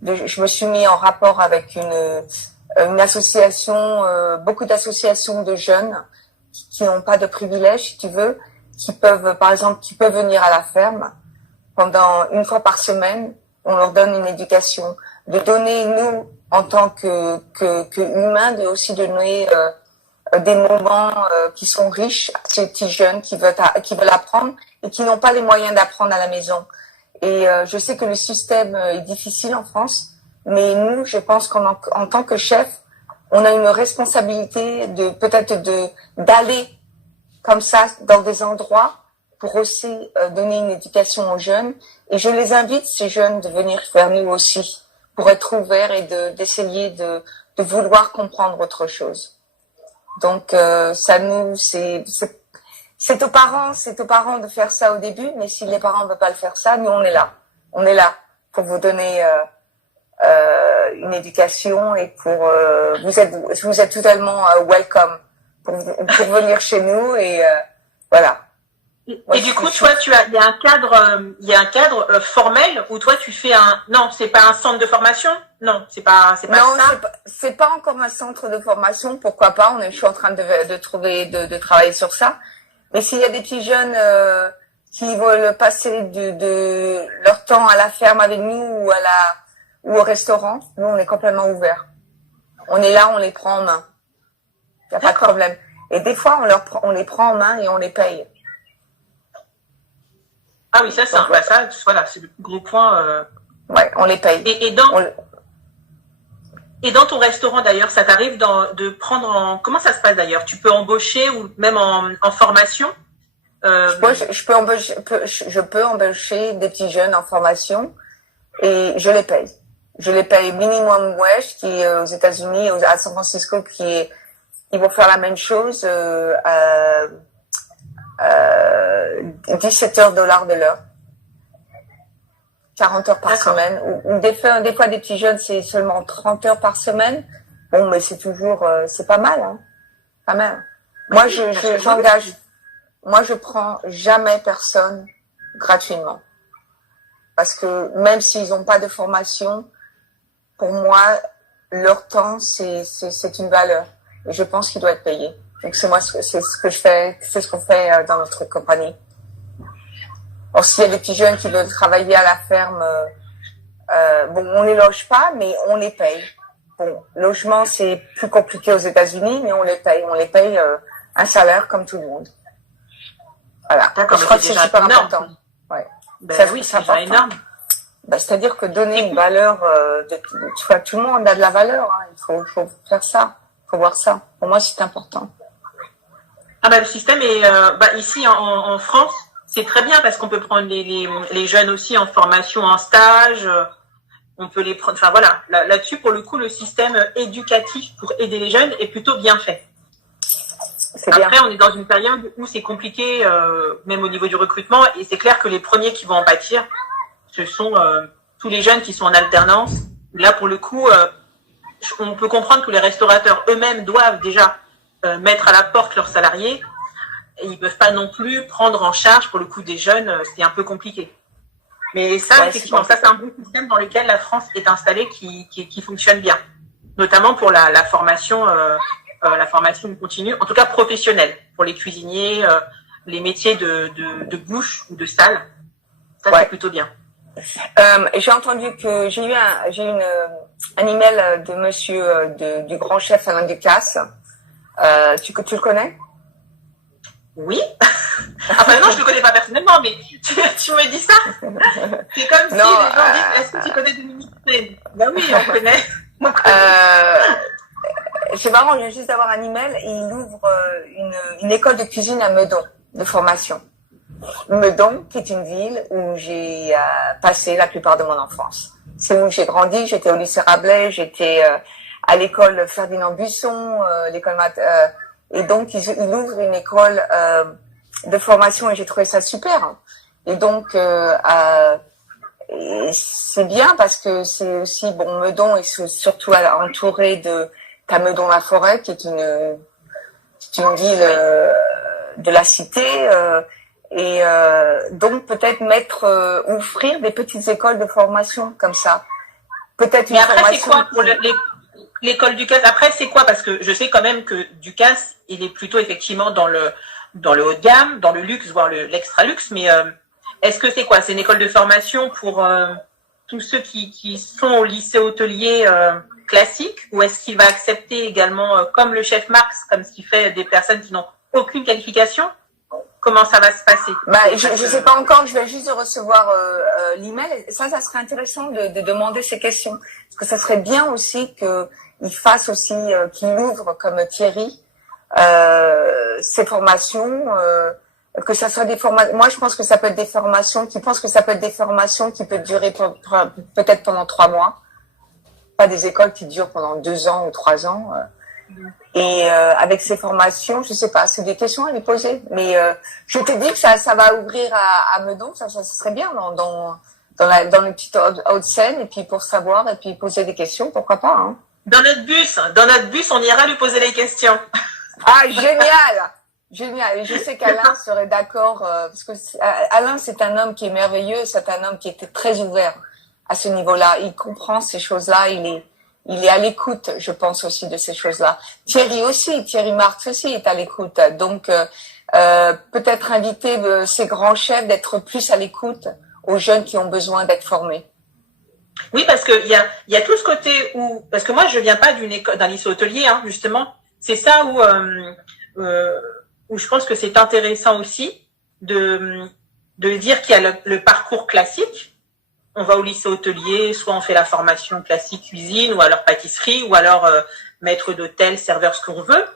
je me suis mis en rapport avec une association, beaucoup d'associations de jeunes qui n'ont pas de privilèges, si tu veux, qui peuvent venir à la ferme pendant une fois par semaine. On leur donne une éducation, de donner nous en tant que humains, de aussi donner des moments qui sont riches à ces petits jeunes qui veulent apprendre et qui n'ont pas les moyens d'apprendre à la maison. Et je sais que le système est difficile en France, mais nous, je pense qu'en tant que chef, on a une responsabilité d'aller comme ça dans des endroits pour aussi donner une éducation aux jeunes. Et je les invite, ces jeunes, de venir vers nous aussi, pour être ouverts et d'essayer de vouloir comprendre autre chose. Donc c'est aux parents de faire ça au début, mais si les parents ne veulent pas le faire ça, nous on est là pour vous donner une éducation et pour vous êtes totalement welcome pour venir chez nous et voilà. Et du coup, toi, il y a un cadre formel où toi tu fais non, c'est pas un centre de formation, non, c'est pas non, ça. C'est pas encore un centre de formation, pourquoi pas, je suis en train de travailler sur ça. Mais s'il y a des petits jeunes qui veulent passer de leur temps à la ferme avec nous ou au restaurant, nous on est complètement ouverts. On est là, on les prend en main. Il n'y a pas de problème. Et des fois on les prend en main et on les paye. Ah oui, ça c'est le gros point. Ouais, on les paye. Et dans ton restaurant d'ailleurs, ça t'arrive de prendre comment ça se passe d'ailleurs? Tu peux embaucher ou même en formation? Je peux embaucher des petits jeunes en formation et je les paye. Je les paye minimum wage qui est aux États-Unis, à San Francisco, ils vont faire la même chose à $17 de l'heure. 40 heures par semaine. Ou des fois, des petits jeunes, c'est seulement 30 heures par semaine. Bon, mais c'est toujours, c'est pas mal, hein. Pas mal. Moi, je prends jamais personne gratuitement. Parce que même s'ils n'ont pas de formation, pour moi, leur temps, c'est une valeur. Et je pense qu'il doit être payé. Donc, c'est ce que je fais, c'est ce qu'on fait dans notre compagnie. Alors, s'il y a des petits jeunes qui veulent travailler à la ferme, on les loge pas, mais on les paye. Bon, logement, c'est plus compliqué aux États-Unis, mais on les paye. On les paye un salaire comme tout le monde. Voilà. D'accord, je crois que c'est super important. Ouais. Oui, c'est déjà énorme. C'est-à-dire que donner une valeur, tout le monde a de la valeur. Hein. Il faut faire ça. Il faut voir ça. Pour moi, c'est important. Le système est ici en France. C'est très bien parce qu'on peut prendre les jeunes aussi en formation, en stage. On peut les prendre. Enfin voilà, là-dessus pour le coup, le système éducatif pour aider les jeunes est plutôt bien fait. Après, on est dans une période où c'est compliqué, même au niveau du recrutement, et c'est clair que les premiers qui vont en pâtir, ce sont tous les jeunes qui sont en alternance. Là, pour le coup, on peut comprendre que les restaurateurs eux-mêmes doivent déjà mettre à la porte leurs salariés. Et ils peuvent pas non plus prendre en charge pour le coup des jeunes, c'est un peu compliqué. Mais ça, effectivement, ça c'est un bon système dans lequel la France est installée qui fonctionne bien. notamment pour la formation continue, en tout cas professionnelle, pour les cuisiniers, les métiers de bouche ou de salle. Ça, c'est plutôt bien. J'ai entendu que j'ai eu un email de monsieur du grand chef Alain Ducasse. Tu le connais? Oui. Enfin non, je le connais pas personnellement, mais tu me dis ça. C'est comme si les gens disent, est-ce que tu connais Dominique Plaine? Ben oui, on connaît. C'est marrant, je viens juste d'avoir un email et il ouvre une école de cuisine à Meudon, de formation. Meudon, qui est une ville où j'ai passé la plupart de mon enfance. C'est où j'ai grandi, j'étais au lycée Rabelais, j'étais à l'école Ferdinand Buisson, l'école et donc il ouvre une école de formation et j'ai trouvé ça super. Et donc et c'est bien parce que c'est aussi Meudon est surtout entouré de Meudon-la-Forêt qui est une ville de la cité et donc peut-être offrir des petites écoles de formation comme ça. Peut-être une formation. Mais après c'est quoi pour l'école Ducasse? Après c'est quoi? Parce que je sais quand même que Ducasse il est plutôt effectivement dans le haut de gamme, dans le luxe, voire l'extra luxe, mais est-ce que c'est quoi? C'est une école de formation pour tous ceux qui sont au lycée hôtelier classique, ou est-ce qu'il va accepter également, comme le chef Marx, comme ce qu'il fait des personnes qui n'ont aucune qualification? Comment ça va se passer? Je sais pas encore, je viens juste de recevoir l'email. Ça serait intéressant de demander ces questions. Parce que ça serait bien aussi qu'il fasse aussi, qu'il ouvre comme Thierry ces formations, que ça soit des formations. Moi, je pense que ça peut être des formations qui peuvent durer peut-être pendant 3 mois. Pas des écoles qui durent pendant 2 ans ou 3 ans. Et avec ces formations, je sais pas, c'est des questions à lui poser. Mais je te dis que ça va ouvrir à Meudon, ça serait bien dans le petit Hauts-de-Seine, et puis pour savoir, et puis poser des questions, pourquoi pas. Hein. Dans notre bus, on ira lui poser les questions. Ah, génial! Génial. Et je sais qu'Alain serait d'accord, parce que Alain, c'est un homme qui est merveilleux, c'est un homme qui était très ouvert à ce niveau-là. Il comprend ces choses-là, il est à l'écoute, je pense aussi, de ces choses-là. Thierry Marx aussi est à l'écoute. Donc, peut-être inviter ces grands chefs d'être plus à l'écoute aux jeunes qui ont besoin d'être formés. Oui, parce que il y a tout ce côté où, parce que moi je viens pas d'un lycée hôtelier, hein, justement. C'est ça où je pense que c'est intéressant aussi de dire qu'il y a le parcours classique. On va au lycée hôtelier, soit on fait la formation classique cuisine, ou alors pâtisserie, ou alors maître d'hôtel, serveur, ce qu'on veut.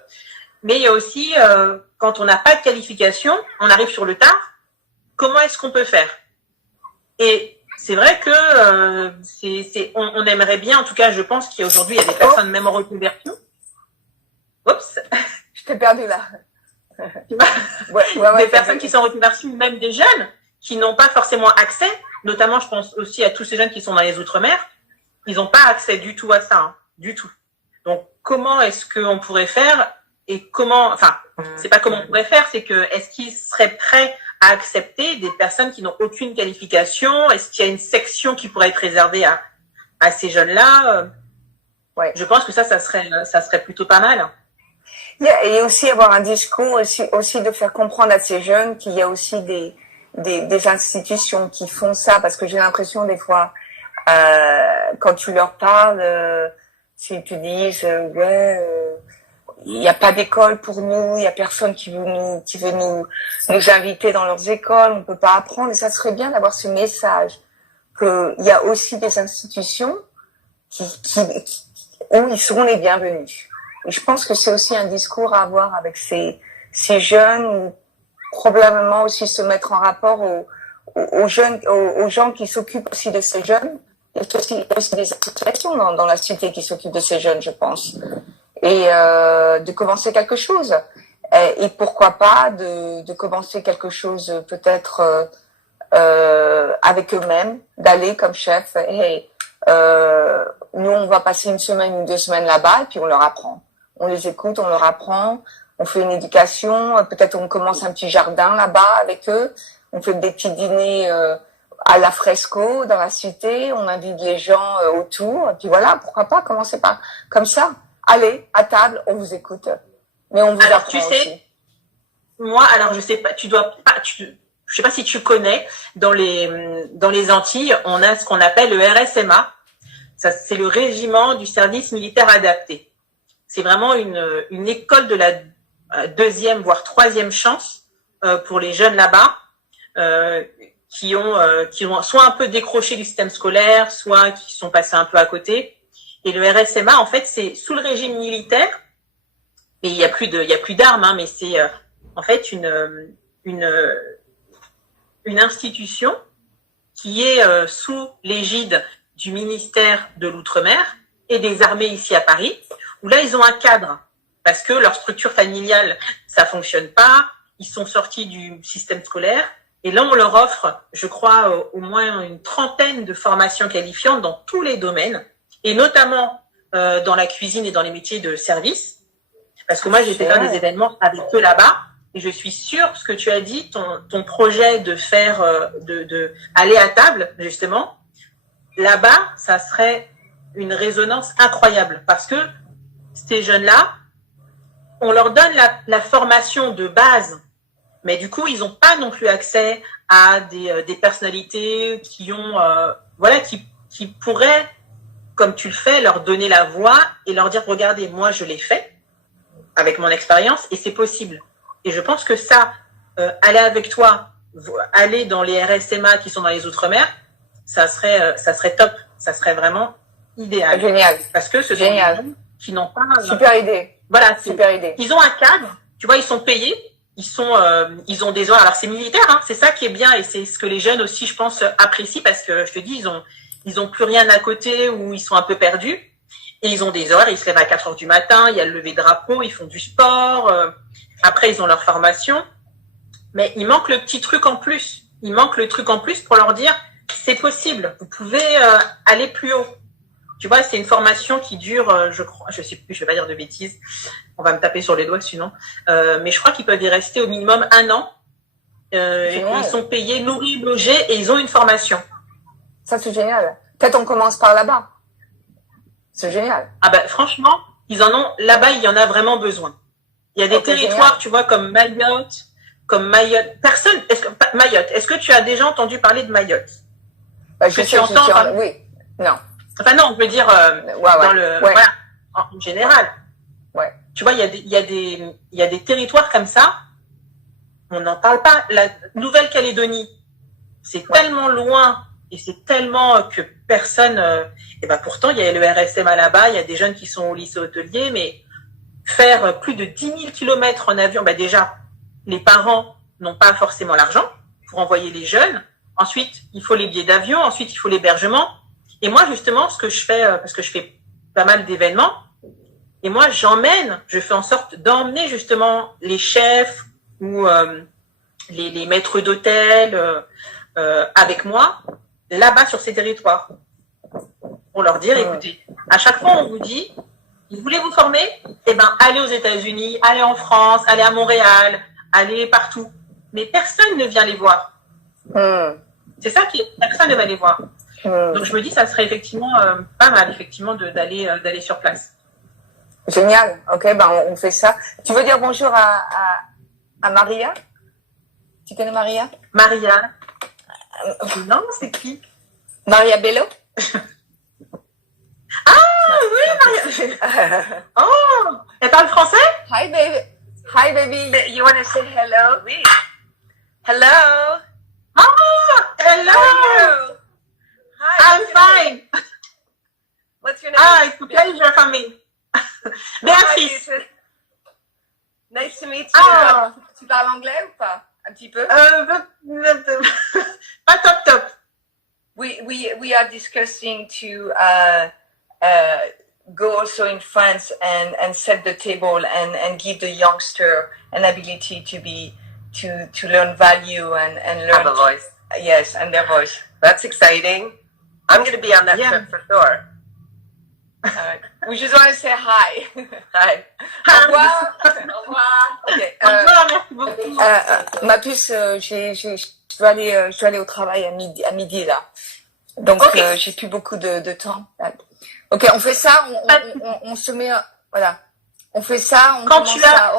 Mais il y a aussi, quand on n'a pas de qualification, on arrive sur le tard, comment est-ce qu'on peut faire? Et c'est vrai que on aimerait bien, en tout cas je pense qu'aujourd'hui il y a des personnes même en reconversion. Oups. Je t'ai perdu là. Des personnes qui sont en reconversion, même des jeunes qui n'ont pas forcément accès. Notamment, je pense aussi à tous ces jeunes qui sont dans les Outre-mer. Ils n'ont pas accès du tout à ça, hein, du tout. Donc, comment est-ce qu'on pourrait faire et c'est pas comment on pourrait faire, c'est que est-ce qu'ils seraient prêts à accepter des personnes qui n'ont aucune qualification? Est-ce qu'il y a une section qui pourrait être réservée à ces jeunes-là? Ouais. Je pense que ça serait plutôt pas mal. Et aussi avoir un discours, aussi de faire comprendre à ces jeunes qu'il y a aussi des institutions qui font ça, parce que j'ai l'impression des fois quand tu leur parles, s'ils te disent il n'y a pas d'école pour nous, il y a personne qui veut nous inviter dans leurs écoles, on peut pas apprendre. Et ça serait bien d'avoir ce message que il y a aussi des institutions où ils seront les bienvenus. Et je pense que c'est aussi un discours à avoir avec ces jeunes, ou probablement aussi se mettre en rapport aux jeunes, aux gens qui s'occupent aussi de ces jeunes. Il y a aussi des associations dans la cité qui s'occupent de ces jeunes, je pense. Et de commencer quelque chose. Et pourquoi pas de commencer quelque chose peut-être avec eux-mêmes, d'aller comme chef. Hey, nous, on va passer 1 semaine ou 2 semaines là-bas, et puis on leur apprend. On les écoute, on leur apprend. On fait une éducation, peut-être on commence un petit jardin là-bas avec eux, on fait des petits dîners à la fresco dans la cité, on invite les gens autour, et puis voilà, pourquoi pas commencer par comme ça. Allez, à table, on vous écoute, mais on vous Alors, apprend tu sais, aussi. moi, alors je sais pas, je sais pas si tu connais, dans les Antilles, on a ce qu'on appelle le RSMA. Ça, c'est le régiment du service militaire adapté. C'est vraiment une école de la deuxième, voire troisième chance pour les jeunes là-bas qui ont soit un peu décroché du système scolaire, soit qui sont passés un peu à côté. Et le RSMA, en fait, c'est sous le régime militaire. Et il y a plus d'armes, hein, mais c'est en fait une institution qui est sous l'égide du ministère de l'Outre-mer et des armées ici à Paris, où là, ils ont un cadre, parce que leur structure familiale, ça fonctionne pas, ils sont sortis du système scolaire, et là, on leur offre, je crois, au moins une trentaine de formations qualifiantes dans tous les domaines, et notamment dans la cuisine et dans les métiers de service, parce que moi, j'ai fait faire des événements avec eux là-bas, et je suis sûre, ce que tu as dit, ton projet de faire, de aller à table, justement, là-bas, ça serait une résonance incroyable, parce que ces jeunes-là, on leur donne la formation de base, mais du coup, ils n'ont pas non plus accès à des personnalités qui ont, qui pourraient, comme tu le fais, leur donner la voix et leur dire, regardez, moi, je l'ai fait avec mon expérience et c'est possible. Et je pense que ça, aller avec toi, aller dans les RSMA qui sont dans les Outre-mer, ça serait top. Ça serait vraiment idéal. Génial. Parce que ce sont des gens qui n'ont pas... Super idée. Voilà. Super idée. Ils ont un cadre, tu vois, ils sont payés, ils ont des horaires. Alors c'est militaire, hein, c'est ça qui est bien et c'est ce que les jeunes aussi, je pense, apprécient parce que je te dis, ils ont plus rien à côté ou ils sont un peu perdus. Et ils ont des horaires, ils se lèvent à 4 heures du matin, il y a le lever de drapeau, ils font du sport, après ils ont leur formation. Mais il manque le petit truc en plus. Il manque le truc en plus pour leur dire, c'est possible, vous pouvez aller plus haut. Tu vois, c'est une formation qui dure, je crois, je sais plus, je vais pas dire de bêtises, on va me taper sur les doigts sinon, mais je crois qu'ils peuvent y rester au minimum 1 an. Ils sont payés, nourris, logés et ils ont une formation. Ça, c'est génial. Peut-être on commence par là-bas. C'est génial. Ah ben, franchement, ils en ont, là-bas, il y en a vraiment besoin. Il y a des territoires, génial. Tu vois, comme Mayotte, Mayotte, est-ce que tu as déjà entendu parler de Mayotte? Tu entends oui, non. Enfin non, je veux dire, voilà, en général. Ouais. Tu vois, il y a des territoires comme ça, on n'en parle pas. La Nouvelle-Calédonie, c'est tellement loin et c'est tellement que personne... et ben pourtant, il y a le RSMA là-bas, il y a des jeunes qui sont au lycée hôtelier, mais faire plus de 10 000 kilomètres en avion, ben déjà, les parents n'ont pas forcément l'argent pour envoyer les jeunes. Ensuite, il faut les billets d'avion. Ensuite, il faut l'hébergement. Et moi, justement, ce que je fais, parce que je fais pas mal d'événements, et moi, je fais en sorte d'emmener justement les chefs ou les maîtres d'hôtel avec moi là-bas sur ces territoires pour leur dire, écoutez, à chaque fois, on vous dit, vous voulez vous former? Eh ben, allez aux États-Unis, allez en France, allez à Montréal, allez partout. Mais personne ne vient les voir. C'est ça personne ne va les voir. Donc je me dis, ça serait effectivement pas mal, effectivement, d'aller sur place. Génial. Ok, ben on fait ça. Tu veux dire bonjour à Maria? Tu connais Maria? Maria. Non, c'est qui? Maria Bello. Ah oui, Maria. Oh, elle parle français? Hi baby. Hi baby. You want to say hello? Oui. Hello. Oh, hello. How are you? Hi. I'm fine. What's your name? Ah, it's a pleasure for me. Béatrice. Nice to meet you. Ah. Tu parles anglais ou pas? Un petit peu? Pas top. We are discussing to go also in France and set the table and give the youngster an ability to learn value and learn. Have a voice. Yes, and their voice. That's exciting. I'm going to be on that trip for sure. We just want to say hi. Hi. Au revoir. Au revoir. Okay. Au revoir, merci beaucoup. Ma puce, je je dois aller au travail à midi là. Donc, Ok. j'ai plus beaucoup de temps. Ok, on fait ça, on se met, voilà. On fait ça, on Quand commence tu as,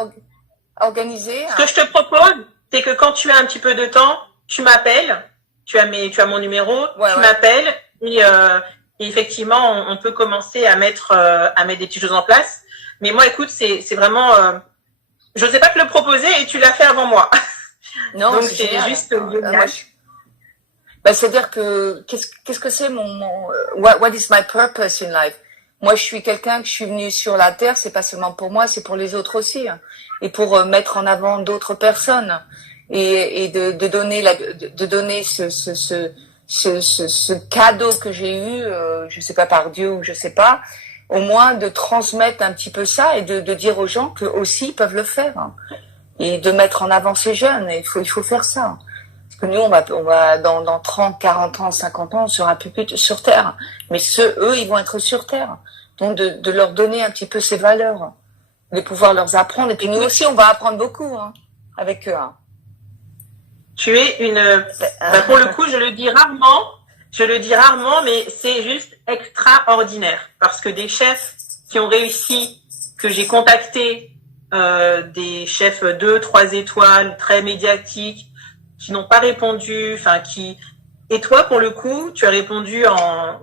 à organiser. ce que je te propose, c'est que quand tu as un petit peu de temps, tu m'appelles, tu as mon numéro, Ouais, tu ouais. m'appelles et effectivement, on peut commencer à mettre des petites choses en place. Mais moi, écoute, c'est vraiment, je sais pas te le proposer et tu l'as fait avant moi. Non, Donc c'est c'est génial. juste Moi, génial. bah, c'est-à-dire que qu'est-ce que c'est what is my purpose in life? Moi, je suis quelqu'un que je suis venu sur la terre, c'est pas seulement pour moi, c'est pour les autres aussi, hein. Et pour mettre en avant d'autres personnes et de donner de donner ce cadeau que j'ai eu, je sais pas par Dieu ou je sais pas, au moins de transmettre un petit peu ça et de dire aux gens que aussi ils peuvent le faire, hein. Et de mettre en avant ces jeunes. Il faut faire ça. Parce que nous, on va dans 30, 40 ans, 50 ans, on sera plus sur Terre. Mais eux, ils vont être sur Terre. Donc, de leur donner un petit peu ces valeurs, de pouvoir leur apprendre. Et puis, nous aussi, on va apprendre beaucoup, hein, avec eux, hein. Tu es pour le coup, je le dis rarement, mais c'est juste extraordinaire. Parce que des chefs qui ont réussi, que j'ai contactés, des chefs 2, 3 étoiles, très médiatiques, qui n'ont pas répondu, et toi, pour le coup, tu as répondu en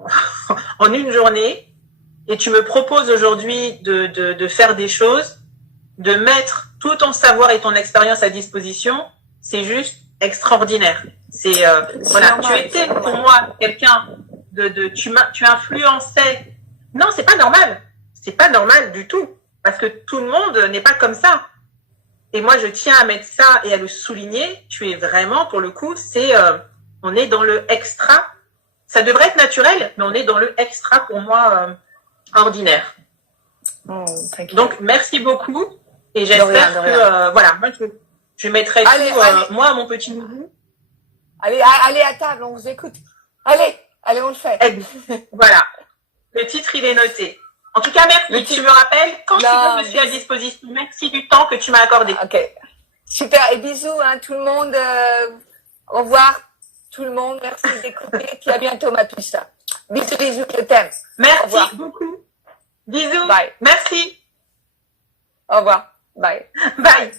une journée, et tu me proposes aujourd'hui de faire des choses, de mettre tout ton savoir et ton expérience à disposition, c'est juste extraordinaire. C'est voilà, normal, tu étais pour moi quelqu'un tu influençais. Non, c'est pas normal. C'est pas normal du tout parce que tout le monde n'est pas comme ça. Et moi, je tiens à mettre ça et à le souligner. Tu es vraiment, pour le coup, on est dans le extra. Ça devrait être naturel, mais on est dans le extra pour moi ordinaire. Oh, donc, merci beaucoup. Et j'espère que, voilà, moi, je mettrai allez. moi, à mon petit nouveau. Allez à table, on vous écoute. Allez, on le fait. Voilà. Le titre, il est noté. En tout cas, merci. Tu me rappelles, quand tu veux, je suis à disposition. Merci du temps que tu m'as accordé. Ok. Super. Et bisous, hein, tout le monde. Au revoir, tout le monde. Merci d'écouter. Puis à bientôt, ma puce. Bisous, je t'aime. Merci beaucoup. Bisous. Bye. Merci. Au revoir. Bye. Bye.